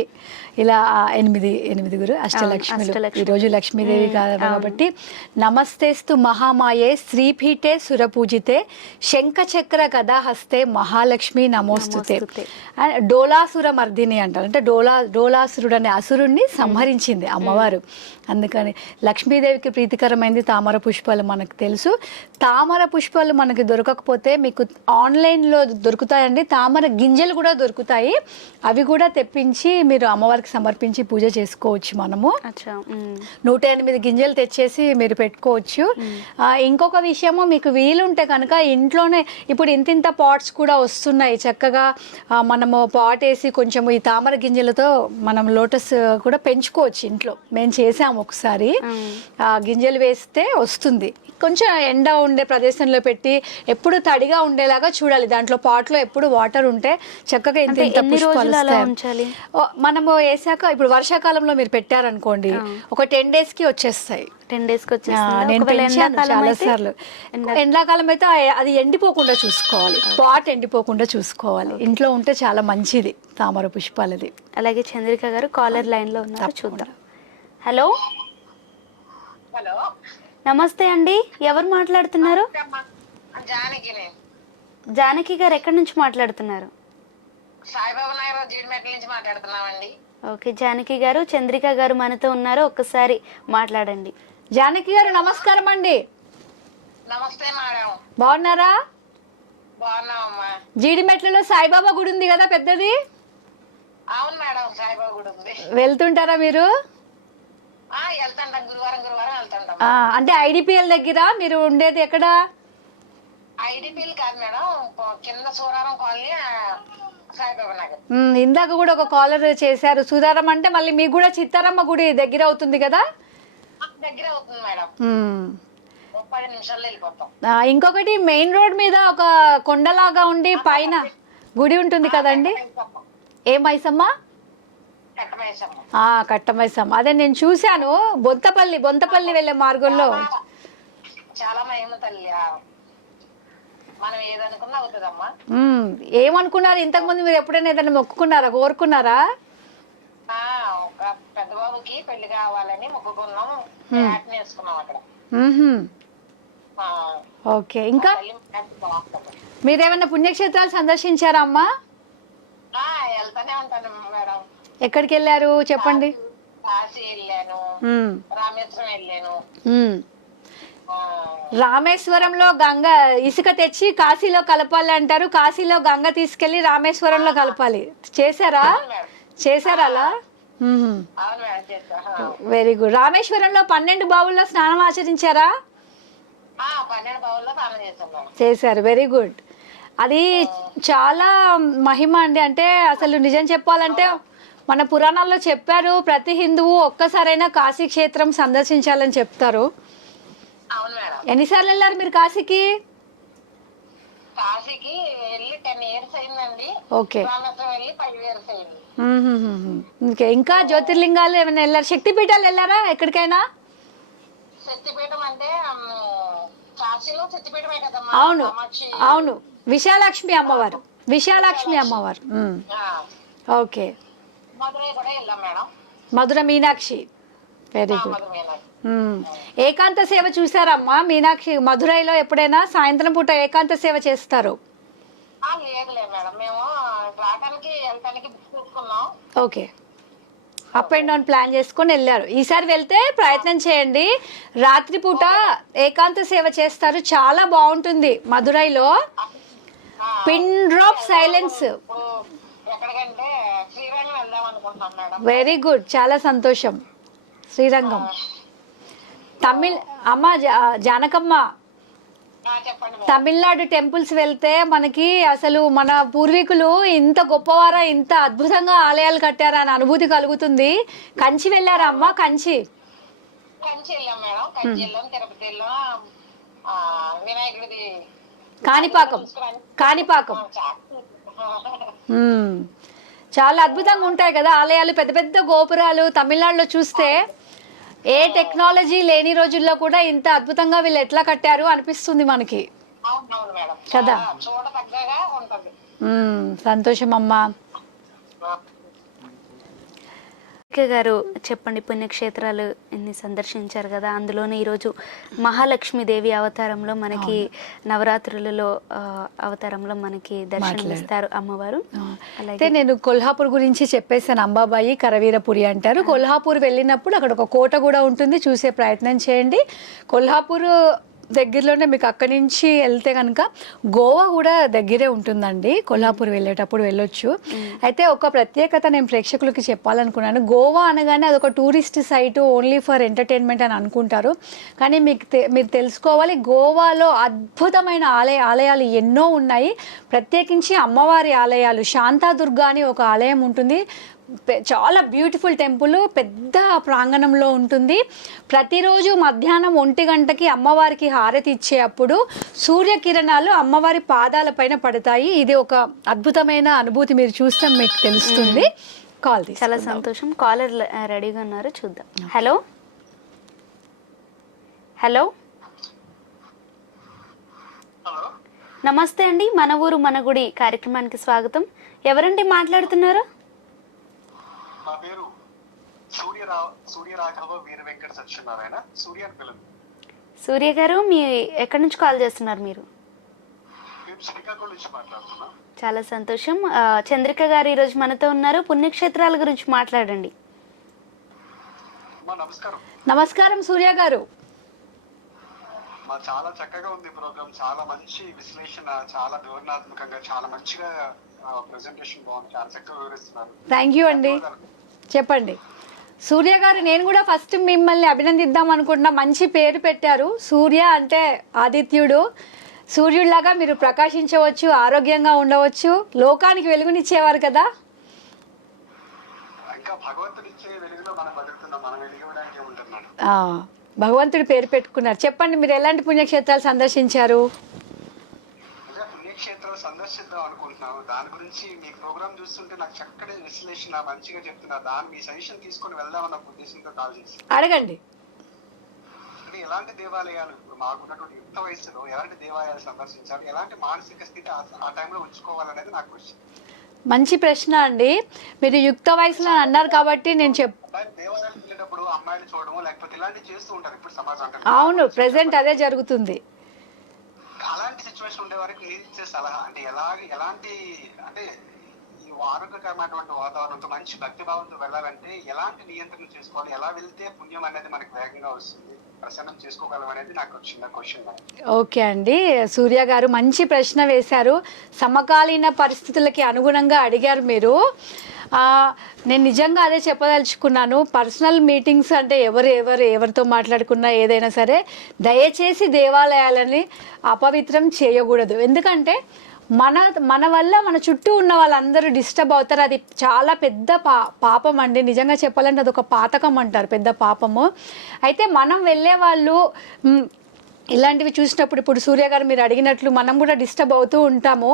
ఇలా 8 అష్టలక్ష్మిలు. ఈరోజు లక్ష్మీదేవి కాబట్టి నమస్తేస్తు మహామాయే శ్రీపీఠే సురపూజితే శంఖచక్ర గదాహస్తే మహాలక్ష్మి నమోస్తుతే. డోలాసుర మర్దిని అంటారు, అంటే డోలాసురుడు అనే అసురుణ్ణి సంహరించింది అమ్మవారు. అందుకని లక్ష్మీదేవికి ప్రీతికరమైంది తామర పుష్పాలు. మనకు తెలుసు, తామర పుష్పాలు మనకి దొరకకపోతే మీకు ఆన్లైన్లో దొరుకుతాయండి, తామర గింజలు కూడా దొరుకుతాయి. అవి కూడా తెప్పించి మీరు అమ్మవారికి సమర్పించి పూజ చేసుకోవచ్చు. మనము 108 గింజలు తెచ్చేసి మీరు పెట్టుకోవచ్చు. ఇంకొక విషయము, మీకు వీలుంటే కనుక ఇంట్లోనే ఇప్పుడు ఇంతింత పాట్స్ కూడా వస్తున్నాయి. చక్కగా మనము పాట్ వేసి కొంచెం ఈ తామర గింజలతో మనం లోటస్ కూడా పెంచుకోవచ్చు ఇంట్లో. మేము చేసాము ఒకసారి, గింజలు వేస్తే వస్తుంది. కొంచెం ఎండ ఉండే ప్రదేశంలో పెట్టి ఎప్పుడు తడిగా ఉండేలాగా చూడాలి. దాంట్లో పాట్లో ఎప్పుడు వాటర్ ఉంటే చక్కగా ఇంత పుష్పాలు వస్తాయి. మనము వేసాక ఇప్పుడు వర్షాకాలంలో మీరు పెట్టారనుకోండి, ఒక 10 days కి వచ్చేస్తాయి. 10 days కి నేను పెంచాను చాలా సార్లు. ఎండాకాలం అయితే అది ఎండిపోకుండా చూసుకోవాలి, పాట్ ఎండిపోకుండా చూసుకోవాలి. ఇంట్లో ఉంటే చాలా మంచిది తామర పుష్పాలది. అలాగే చంద్రిక గారు కాలర్ లైన్ లో ఉన్నారు, చూద్దాం. హలో హలో, నమస్తే అండి, ఎవరు మాట్లాడుతున్నారు? జానకి గారు, ఎక్కడి నుంచి మాట్లాడుతున్నారు? సాయిబాబా నగర్ జీడిమెట్ల నుంచి మాట్లాడుతున్నామండి. ఓకే జానకి గారు, చంద్రిక గారు మనతో ఉన్నారు, ఒక్కసారి మాట్లాడండి. జానకి గారు నమస్కారం అండి. నమస్తే మేడం, బాగున్నారా? బాగున్నామమ్మా. జీడిమెట్లలో సాయిబాబా గుడి ఉంది కదా పెద్దది? అవును మేడం, సాయిబాబా గుడి ఉంది. వెళ్తుంటారా మీరు? వెళ్తాం, గురువారం వెళ్తాం. అంటే ఐడిపిఎల్ దగ్గర మీరు ఉండేది ఎక్కడ? ఐడిపిఎల్ కాదు మేడం, కింద సూరారం కాలనీ, సాయిబాబా నగర్. ఇందాక కూడా ఒక కాలర్ చేశారు సూరారం అంటే, మళ్ళీ మీకు కూడా చిత్తారమ్మ గుడి దగ్గర అవుతుంది కదా? దగ్గర అవుతుంది మేడం, 30 నిమిషాల్లో వెళ్ళిపోతాం. ఇంకొకటి మెయిన్ రోడ్ మీద ఒక కొండలాగా ఉండి పైన గుడి ఉంటుంది కదండి, ఏ మైసమ్మ? కట్టమైసమ్మ. అదే నేను చూశాను, బొంతపల్లి వెళ్ళే మార్గంలో. చాలా మహిమ తల్లి. మనం ఏదనుకున్నా అవుతుందమ్మా. ఏమనుకున్నారు ఇంతకు ముందు? మీరు ఎప్పుడైనా ఏదైనా మొక్కుకున్నారా, కోరుకున్నారా? ఒక పెద్ద బాబుకి పెళ్లి కావాలని మొక్కుకున్నాం, వేసుకున్నాం అక్కడ. ఓకే, ఇంకా మీరేమన్నా పుణ్యక్షేత్రాలు సందర్శించారా అమ్మా? వెళ్తానే ఉంటాను మేడం. ఎక్కడికి వెళ్ళారు చెప్పండి? కాశీ వెళ్ళాను, రామేశ్వరం వెళ్ళాను. రామేశ్వరంలో గంగ ఇసుక తెచ్చి కాశీలో కలపాలి అంటారు, కాశీలో గంగ తీసుకెళ్లి రామేశ్వరంలో కలపాలి. చేశారా? చేశారా అలా? Very good. రామేశ్వరంలో 12 బావుల్లో స్నానం ఆచరించారా? 12 బావుల్లో స్నానం చేశాను. చేశారు, వెరీ గుడ్. అది చాలా మహిమ అండి. అంటే అసలు నిజం చెప్పాలంటే మన పురాణాల్లో చెప్పారు, ప్రతి హిందువు ఒక్కసారైనా కాశీ క్షేత్రం సందర్శించాలని చెప్తారు. ఎన్నిసార్లు వెళ్ళారు మీరు కాశీకి? కాశీకి వెళ్ళి 10 years అయిందండి. ఓకే, రామేశ్వరం వెళ్ళి 5 years అయింది. ఇంకా జ్యోతిర్లింగాలు ఏమైనా వెళ్ళారు? శక్తిపీఠాలు వెళ్ళారా ఎక్కడికైనా? శక్తిపీఠం అంటే కాశీలో శక్తిపీఠమే కదమ్మా. అవును అవును, విశాలాక్ష్మి అమ్మవారు, విశాలాక్ష్మి అమ్మవారు. ఓకే, మధురై కూడా వెళ్ళాం మేడం. మధుర మీనాక్షి, వెరీ గుడ్. ఏకాంత సేవ చూసారమ్మా మీనాక్షి? మధురైలో ఎప్పుడైనా సాయంత్రం పూట ఏకాంత సేవ చేస్తారు? లేదులే మేడం, మేము రావడానికి వెళ్ళడానికి బుక్ చేసుకున్నాం. Okay, up and down plan చేసుకొని వెళ్ళారు. ఈసారి వెళ్తే ప్రయత్నం చేయండి, రాత్రిపూట ఏకాంత సేవ చేస్తారు, చాలా బాగుంటుంది. మధురైలో పిన్ డ్రాప్ సైలెన్స్. ఎక్కడికంటే శ్రీరంగం వెళ్దాం అనుకుంటున్నాం మేడం. వెరీ గుడ్, చాలా సంతోషం. శ్రీరంగం తమిళ్ అమ్మ జానకమ్మ, తమిళనాడు టెంపుల్స్ వెళ్తే మనకి అసలు మన పూర్వీకులు ఇంత గొప్పవారా, ఇంత అద్భుతంగా ఆలయాలు కట్టారా అని అనుభూతి కలుగుతుంది. కంచి వెళ్ళారా అమ్మ? కంచి వెళ్ళాం మేడం. కంచి వెళ్ళాం, తిరుపతి వెళ్ళాం, వినాయకుడిది కాణిపాకం, కాణిపాకం చాలా అద్భుతంగా ఉంటాయి కదా ఆలయాలు, పెద్ద పెద్ద గోపురాలు. తమిళనాడులో చూస్తే ఏ టెక్నాలజీ లేని రోజుల్లో కూడా ఇంత అద్భుతంగా వీళ్ళు ఎట్లా కట్టారు అనిపిస్తుంది మనకి కదా. సంతోషం అమ్మా. గారు చెప్పండి, పుణ్యక్షేత్రాలు ఎన్ని సందర్శించారు కదా, అందులోనే ఈరోజు మహాలక్ష్మీదేవి అవతారంలో మనకి నవరాత్రులలో అవతారంలో మనకి దర్శనమిస్తారు అమ్మవారు. అయితే నేను కొల్హాపూర్ గురించి చెప్పేసాను, అంబాబాయి కరవీరపురి అంటారు. కొల్హాపూర్ వెళ్ళినప్పుడు అక్కడ ఒక కోట కూడా ఉంటుంది, చూసే ప్రయత్నం చేయండి. కొల్హాపూర్ దగ్గరలోనే మీకు అక్కడి నుంచి వెళ్తే కనుక గోవా కూడా దగ్గరే ఉంటుందండి. కొల్హాపూర్ వెళ్ళేటప్పుడు వెళ్ళొచ్చు. అయితే ఒక ప్రత్యేకత నేను ప్రేక్షకులకి చెప్పాలనుకున్నాను. గోవా అనగానే అదొక tourist site, only for entertainment అని అనుకుంటారు. కానీ మీరు తెలుసుకోవాలి, గోవాలో అద్భుతమైన ఆలయాలు ఎన్నో ఉన్నాయి. ప్రత్యేకించి అమ్మవారి ఆలయాలు, శాంతాదుర్గా అని ఒక ఆలయం ఉంటుంది, చాలా బ్యూటిఫుల్ టెంపుల్, పెద్ద ప్రాంగణంలో ఉంటుంది. ప్రతిరోజు మధ్యాహ్నం 1 గంటకి అమ్మవారికి హారతి ఇచ్చే అప్పుడు సూర్యకిరణాలు అమ్మవారి పాదాల పైన పడతాయి. ఇది ఒక అద్భుతమైన అనుభూతి, మీరు చూస్తే మీకు తెలుస్తుంది. కాల్ తీసి చాలా సంతోషం. కాలర్ రెడీగా ఉన్నారు, చూద్దాం. హలో హలో నమస్తే అండి, మన ఊరు మన గుడి కార్యక్రమానికి స్వాగతం. ఎవరండి మాట్లాడుతున్నారు? నా పేరు సూర్యరాఘవ వీర వెంకట సత్యనారాయణ, సూర్య అని పిల్లలు. సూర్య గారు, మీ ఎక్కడి నుంచి కాల్ చేస్తున్నారు మీరు? శ్రీకాకుళం నుంచి మాట్లాడుతున్నా. చాలా సంతోషం. చంద్రిక గారు ఈరోజు మనతో ఉన్నారు, పుణ్యక్షేత్రాల గురించి మాట్లాడండి. నమస్కారం. నమస్కారం సూర్య గారు. చాలా చక్కగా ఉంది ప్రోగ్రామ్, చాలా మంచి విశ్లేషణ, చాలా వివరణాత్మకంగా, చాలా మంచిగా ప్రెజెంటేషన్ బాగుంది, చాలా చక్కగా వివరిస్తున్నారు. థ్యాంక్ యూ అండి. చెప్పండి సూర్య గారు, నేను కూడా ఫస్ట్ మిమ్మల్ని అభినందిద్దాం అనుకుంటున్నా. మంచి పేరు పెట్టారు. సూర్య అంటే ఆదిత్యుడు, సూర్యుడిలాగా మీరు ప్రకాశించవచ్చు, ఆరోగ్యంగా ఉండవచ్చు, లోకానికి వెలుగునిచ్చేవారు కదా. భగవంతుడి పేరు పెట్టుకున్నారు. చెప్పండి, మీరు ఎలాంటి పుణ్యక్షేత్రాలు సందర్శించారు? పుణ్యక్షేత్రాలు సందర్శిద్దాం అనుకుంటున్నాను. దాని గురించి మీ ప్రోగ్రామ్ చూస్తుంటే నాకు చక్కటి విశ్లేషణ మంచిగా చెప్తున్నా, దాని మీ సజెషన్ తీసుకొని వెళ్దామన్న ఉద్దేశంతో కాల్ చేసి. అడగండి. ఎలాంటి దేవాలయాలు ఇప్పుడు మాకున్నటువంటి యుక్త వయసులో ఎలాంటి దేవాలయాలు సందర్శించాలి, ఎలాంటి మానసిక స్థితి ఆ టైంలో ఉంచుకోవాలనేది నాకు క్వశ్చన్. మంచి ప్రశ్న అండి. మీరు యుక్త వయసులో అన్నారు కాబట్టి నేను దేవాలయాలకు వెళ్ళేటప్పుడు అమ్మాయిలు చూడడం లేకపోతే ఇలాంటివి చేస్తూ ఉంటారు ఇప్పుడు సమాజం అంటే. అవును, ప్రెసెంట్ అదే జరుగుతుంది. అలాంటి సిచ్యువేషన్ ఉండే వారికి మీరు ఇచ్చే సలహా అంటే ఎలాంటి అంటే ఈ ఆరోగ్యకరమైనటువంటి వాతావరణంతో మంచి భక్తి భావంతో వెళ్ళాలంటే ఎలాంటి నియంత్రణ చేసుకోవాలి, ఎలా వెళ్తే పుణ్యం అనేది మనకి వేగంగా వస్తుంది, ప్రసన్నం చేసుకోగలం అనేది నాకు చిన్న క్వశ్చన్. ఓకే అండి, సూర్య గారు మంచి ప్రశ్న వేశారు. సమకాలీన పరిస్థితులకి అనుగుణంగా అడిగారు మీరు. నేను నిజంగా అదే చెప్పదలుచుకున్నాను. పర్సనల్ మీటింగ్స్ అంటే ఎవరితో మాట్లాడుకున్నా ఏదైనా సరే దయచేసి దేవాలయాలని అపవిత్రం చేయకూడదు. ఎందుకంటే మన వల్ల మన చుట్టూ ఉన్న వాళ్ళందరూ డిస్టర్బ్ అవుతారు. అది చాలా పెద్ద పాపం అండి. నిజంగా చెప్పాలంటే అది ఒక పాతకం అంటారు, పెద్ద పాపము. అయితే మనం వెళ్ళే వాళ్ళు ఇలాంటివి చూసినప్పుడు ఇప్పుడు సూర్య గారు మీరు అడిగినట్లు మనం కూడా డిస్టర్బ్ అవుతూ ఉంటాము.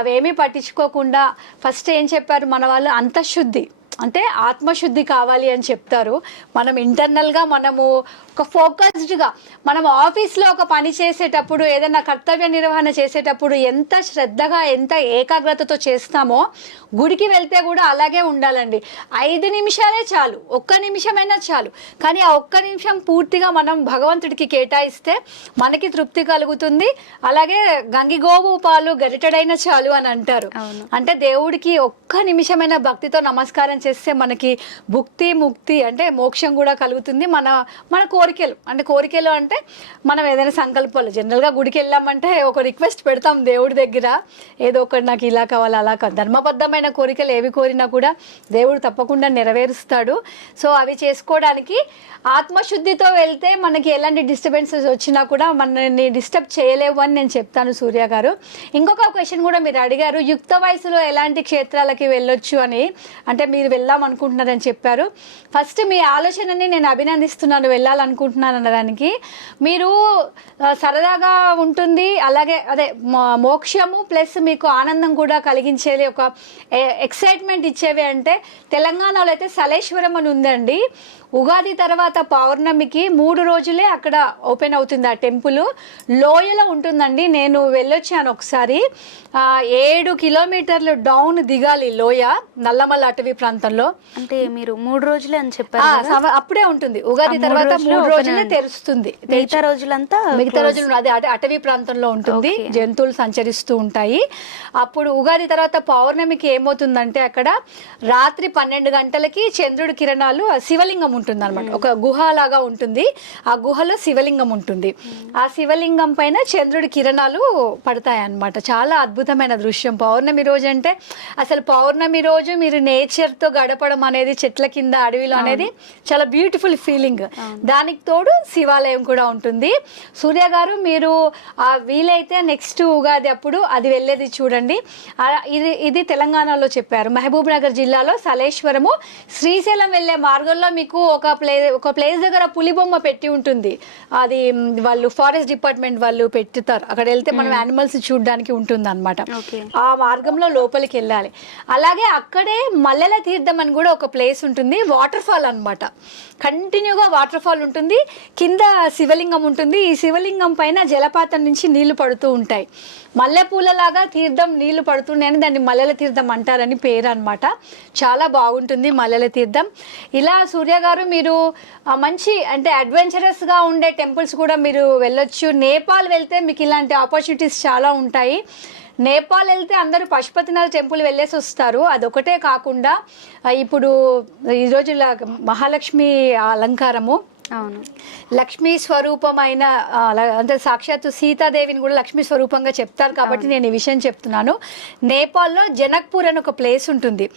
అవేమీ పట్టించుకోకుండా ఫస్ట్ ఏం చెప్పారు మన వాళ్ళు, అంతఃశుద్ధి అంటే ఆత్మశుద్ధి కావాలి అని చెప్తారు. మనం ఇంటర్నల్గా మనము ఒక ఫోకస్డ్గా మనం ఆఫీస్లో ఒక పని చేసేటప్పుడు ఏదైనా కర్తవ్య నిర్వహణ చేసేటప్పుడు ఎంత శ్రద్ధగా ఎంత ఏకాగ్రతతో చేస్తామో గుడికి వెళ్తే కూడా అలాగే ఉండాలండి. 5 నిమిషాలే చాలు, 1 నిమిషమైనా చాలు. కానీ ఆ 1 నిమిషం పూర్తిగా మనం భగవంతుడికి కేటాయిస్తే మనకి తృప్తి కలుగుతుంది. అలాగే గంగిగోవు పాలు గరిటెడైనా చాలు అని అంటారు. అంటే దేవుడికి 1 నిమిషమైన భక్తితో నమస్కారం చేస్తే మనకి భుక్తి ముక్తి అంటే మోక్షం కూడా కలుగుతుంది. మన కోరికలు అంటే మనం ఏదైనా సంకల్పాలు జనరల్గా గుడికి వెళ్ళామంటే ఒక రిక్వెస్ట్ పెడతాం దేవుడి దగ్గర, ఏదో ఒకటి నాకు ఇలా కావాలి అలా కావాలి. ధర్మబద్ధమైన కోరికలు ఏవి కోరినా కూడా దేవుడు తప్పకుండా నెరవేరుస్తాడు. సో అవి చేసుకోవడానికి ఆత్మశుద్ధితో వెళ్తే మనకి ఎలాంటి డిస్టర్బెన్సెస్ వచ్చినా కూడా మనల్ని డిస్టర్బ్ చేయలేవు అని నేను చెప్తాను సూర్య గారు. ఇంకొక క్వశ్చన్ కూడా మీరు అడిగారు, యుక్త వయసులో ఎలాంటి క్షేత్రాలకి వెళ్ళొచ్చు అని. అంటే మీరు వెళ్దాం అనుకుంటున్నారని చెప్పారు. ఫస్ట్ మీ ఆలోచనని నేను అభినందిస్తున్నాను, వెళ్ళాలనుకుంటున్నాను అన్నదానికి. మీరు సరదాగా ఉంటుంది, అలాగే అదే మోక్షము ప్లస్ మీకు ఆనందం కూడా కలిగించేది, ఒక ఎక్సైట్మెంట్ ఇచ్చేవి అంటే తెలంగాణలో అయితే సలేశ్వరం అని ఉందండి. ఉగాది తర్వాత పౌర్ణమికి 3 రోజులే అక్కడ ఓపెన్ అవుతుంది ఆ టెంపుల్. లోయలో ఉంటుందండి. నేను వెళ్ళొచ్చాను ఒకసారి. 7 కిలోమీటర్లు డౌన్ దిగాలి లోయ, నల్లమల్ల అటవీ ప్రాంతంలో. అంటే మీరు 3 రోజులే అని చెప్పారు. అప్పుడే ఉంటుంది. ఉగాది తర్వాత 3 రోజులే తెరుస్తుంది. మిగతా రోజులు అది అటవీ ప్రాంతంలో ఉంటుంది, జంతువులు సంచరిస్తూ ఉంటాయి. అప్పుడు ఉగాది తర్వాత పౌర్ణమికి ఏమవుతుందంటే అక్కడ రాత్రి 12 గంటలకి చంద్రుడి కిరణాలు, శివలింగం ఉంటుంది అనమాట, ఒక గుహ లాగా ఉంటుంది. ఆ గుహలో శివలింగం ఉంటుంది. ఆ శివలింగం పైన చంద్రుడి కిరణాలు పడతాయి అన్నమాట. చాలా అద్భుతమైన దృశ్యం. పౌర్ణమి రోజు అంటే అసలు పౌర్ణమి రోజు మీరు నేచర్తో గడపడం అనేది, చెట్ల కింద అడవిలో అనేది చాలా బ్యూటిఫుల్ ఫీలింగ్. దానికి తోడు శివాలయం కూడా ఉంటుంది. సూర్య గారు మీరు వీలైతే నెక్స్ట్ ఉగాది అప్పుడు అది వెళ్ళేది చూడండి. ఇది తెలంగాణలో చెప్పారు. మహబూబ్ నగర్ జిల్లాలో సలేశ్వరము. శ్రీశైలం వెళ్ళే మార్గంలో మీకు ఒక ప్లేస్ దగ్గర పులి బొమ్మ పెట్టి ఉంటుంది. అది వాళ్ళు ఫారెస్ట్ డిపార్ట్మెంట్ వాళ్ళు పెట్టుతారు. అక్కడ వెళ్తే మనం యానిమల్స్ చూడడానికి ఉంటుంది అనమాట. ఆ మార్గంలో లోపలికి వెళ్ళాలి. అలాగే అక్కడే మల్లెల తీర్థం అని కూడా ఒక ప్లేస్ ఉంటుంది. వాటర్ ఫాల్ అనమాట, కంటిన్యూగా వాటర్ ఫాల్ ఉంటుంది. కింద శివలింగం ఉంటుంది. ఈ శివలింగం పైన జలపాతం నుంచి నీళ్లు పడుతూ ఉంటాయి. మల్లెపూలలాగా తీర్థం నీళ్లు పడుతున్నాయని దాన్ని మల్లెల తీర్థం అంటారని పేరు అనమాట. చాలా బాగుంటుంది మల్లెల తీర్థం. ఇలా సూర్య గారు మీరు మంచి అంటే అడ్వెంచరస్గా ఉండే టెంపుల్స్ కూడా మీరు వెళ్ళొచ్చు. నేపాల్ వెళ్తే మీకు ఇలాంటి ఆపర్చునిటీస్ చాలా ఉంటాయి. నేపాల్ వెళ్తే అందరూ పశుపతినాథ్ టెంపుల్ వెళ్ళేసి వస్తారు. అదొకటే కాకుండా ఇప్పుడు ఈరోజు మహాలక్ష్మి అలంకారము, అవును, లక్ష్మీ స్వరూపమైన అంటే సాక్షాత్తు సీతాదేవిని కూడా లక్ష్మీ స్వరూపంగా చెప్తారు కాబట్టి నేను ఈ విషయం చెప్తున్నాను. నేపాల్లో జనక్పూర్ అని ఒక ప్లేస్ ఉంటుంది.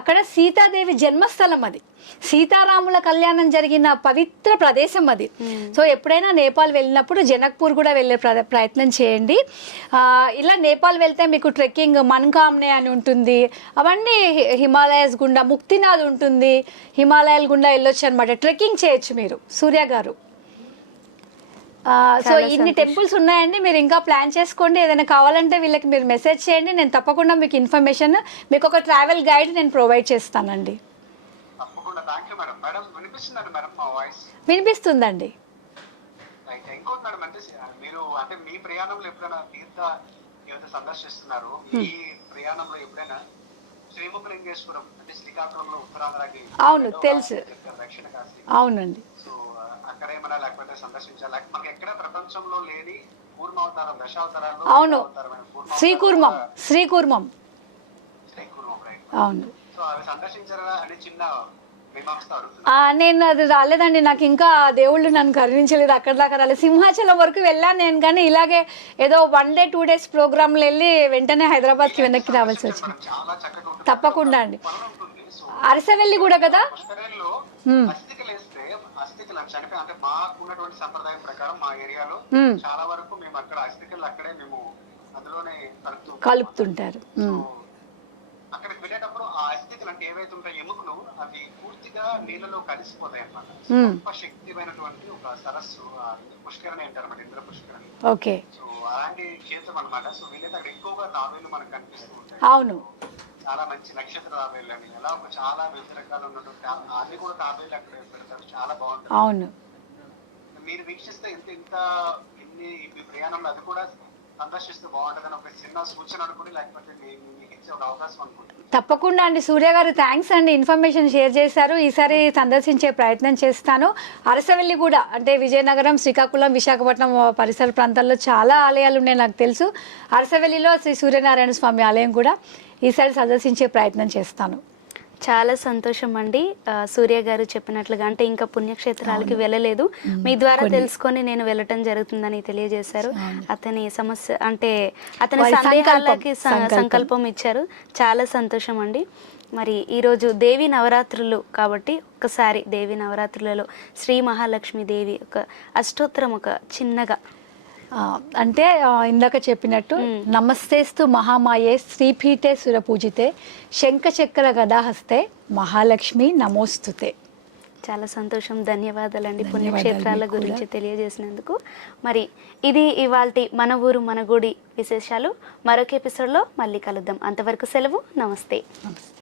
అక్కడ సీతాదేవి జన్మస్థలం, అది సీతారాముల కళ్యాణం జరిగిన పవిత్ర ప్రదేశం అది. సో ఎప్పుడైనా నేపాల్ వెళ్ళినప్పుడు జనక్పూర్ కూడా వెళ్ళే ప్రయత్నం చేయండి. ఇలా నేపాల్ వెళ్తే మీకు ట్రెక్కింగ్ మన్కామ్నే అని ఉంటుంది. అవన్నీ హిమాలయస్ గుండా, ముక్తినాథ్ ఉంటుంది, హిమాలయాల గుండా వెళ్ళొచ్చు అనమాట. ట్రెక్కింగ్ చేయొచ్చు మీరు సూర్య గారు. సో ఇన్ని టెంపుల్స్ ఉన్నాయండి. మీరు ఇంకా ప్లాన్ చేసుకోండి. ఏదైనా కావాలంటే వీళ్ళకి మీరు మెసేజ్ చేయండి. నేను తప్పకుండా మీకు ఇన్ఫర్మేషన్, మీకు ఒక ట్రావెల్ గైడ్ నేను ప్రొవైడ్ చేస్తానండి. వినిపిస్తుందండి. వినిపిస్తుందండి. అంటే మీరు అంటే మీ ప్రయాణంలో ఎప్పుడైనా తీర్థ ఏదైతే సందర్శిస్తున్నారు ఈ ప్రయాణంలో ఎప్పుడైనా శ్రీముఖలింగేశ్వరం అంటే శ్రీకాకుళంలో ఉత్తరాంధ్రకి అవును, తెలుసు. దక్షిణ కాశీ, అవునండి. సో అక్కడ ఏమైనా లేకపోతే సందర్శించాలి, లేకపోతే మనకి ఎక్కడ ప్రపంచంలో లేని కూర్మావతారం దశావతారాల్లో అవును, అవతారమైన కూర్మావతారం శ్రీకూర్మం. శ్రీకూర్మం. శ్రీకూర్మం, right? అవును. సో అవి సందర్శించారా అని చిన్న మీమాంస అడుగుతున్నా. నేను అది రాలేదండి, నాకు ఇంకా దేవుళ్ళు నన్ను కరుణించలేదు, అక్కడ దాకా రాలేదు. సింహాచలం వరకు వెళ్ళాను నేను, కానీ ఇలాగే ఏదో 1 day 2 days ప్రోగ్రాంలో వెళ్ళి వెంటనే హైదరాబాద్కి వెనక్కి రావాల్సి వచ్చింది. చాలా చక్కగా ఉంటుంది. తప్పకుండా అండి. పనులు ఉంటుంది. సో అరసవెల్లి కూడా కదా. పుష్కరంలో అస్థికలు వేస్తే అస్థికలు చనిపోయి అంటే మాకు ఉన్నటువంటి సంప్రదాయం ప్రకారం మా ఏరియాలో చాలా వరకు మేము అక్కడ అస్థికలు అక్కడే మేము అందులోనే కలుపుతుంటారు. అక్కడికి వెళ్ళేటప్పుడు ఆ అస్థికలు అంటే ఏవైతే ఉంటాయి ఎముకలు అవి పూర్తిగా నీళ్ళలో కలిసిపోతాయి అన్నమాట. గొప్ప శక్తిమైనటువంటి ఒక సరస్సు పుష్కరణి అంటారు అన్నమాట, ఇంద్ర పుష్కరణి. ఓకే. సో అలాంటి క్షేత్రం అన్నమాట. సో వీళ్ళైతే అక్కడ ఎక్కువగా తాబేలు మనకు కనిపిస్తూ ఉంటాయి. అవును, చాలా మంచి నక్షత్ర తాబేలు అని అలా చాలా వివిధ రకాలు ఉన్నటువంటి అన్ని కూడా తాబేలు అక్కడ పెడతారు, చాలా బాగుంటుంది. అవును. మీరు వీక్షిస్తే ఇంత ఇన్ని మీ ప్రయాణంలో అది కూడా సందర్శిస్తే బాగుంటుందని ఒక చిన్న సూచన అనుకుని, లేకపోతే మీకు ఇచ్చే ఒక అవకాశం అనుకుంటున్నాను. తప్పకుండా అండి. సూర్య గారు థ్యాంక్స్ అండి, ఇన్ఫర్మేషన్ షేర్ చేశారు. ఈసారి సందర్శించే ప్రయత్నం చేస్తాను. అరసవెల్లి కూడా అంటే విజయనగరం, శ్రీకాకుళం, విశాఖపట్నం పరిసర ప్రాంతాల్లో చాలా ఆలయాలు ఉన్నాయి నాకు తెలుసు. అరసవెల్లిలో శ్రీ సూర్యనారాయణ స్వామి ఆలయం కూడా ఈసారి సందర్శించే ప్రయత్నం చేస్తాను. చాలా సంతోషం అండి. సూర్య గారు చెప్పినట్లుగా అంటే ఇంకా పుణ్యక్షేత్రాలకి వెళ్ళలేదు, మీ ద్వారా తెలుసుకొని నేను వెళ్ళటం జరుగుతుందని తెలియజేశారు. అతని సమస్య అంటే అతని సందేహాలకి సంకల్పం ఇచ్చారు. చాలా సంతోషం అండి. మరి ఈరోజు దేవి నవరాత్రులు కాబట్టి ఒక్కసారి దేవి నవరాత్రులలో శ్రీ మహాలక్ష్మి దేవి ఒక అష్టోత్తరం ఒక చిన్నగా అంటే ఇందాక చెప్పినట్టు నమస్తేస్తు మహామాయే శ్రీపీఠే సురపూజితే శంఖచక్ర గదాహస్తే మహాలక్ష్మి నమోస్తుతే. చాలా సంతోషం, ధన్యవాదాలండి పుణ్యక్షేత్రాల గురించి తెలియజేసినందుకు. మరి ఇది ఇవాల్టి మన ఊరు మన గుడి విశేషాలు. మరొక ఎపిసోడ్లో మళ్ళీ కలుద్దాం. అంతవరకు సెలవు. నమస్తే.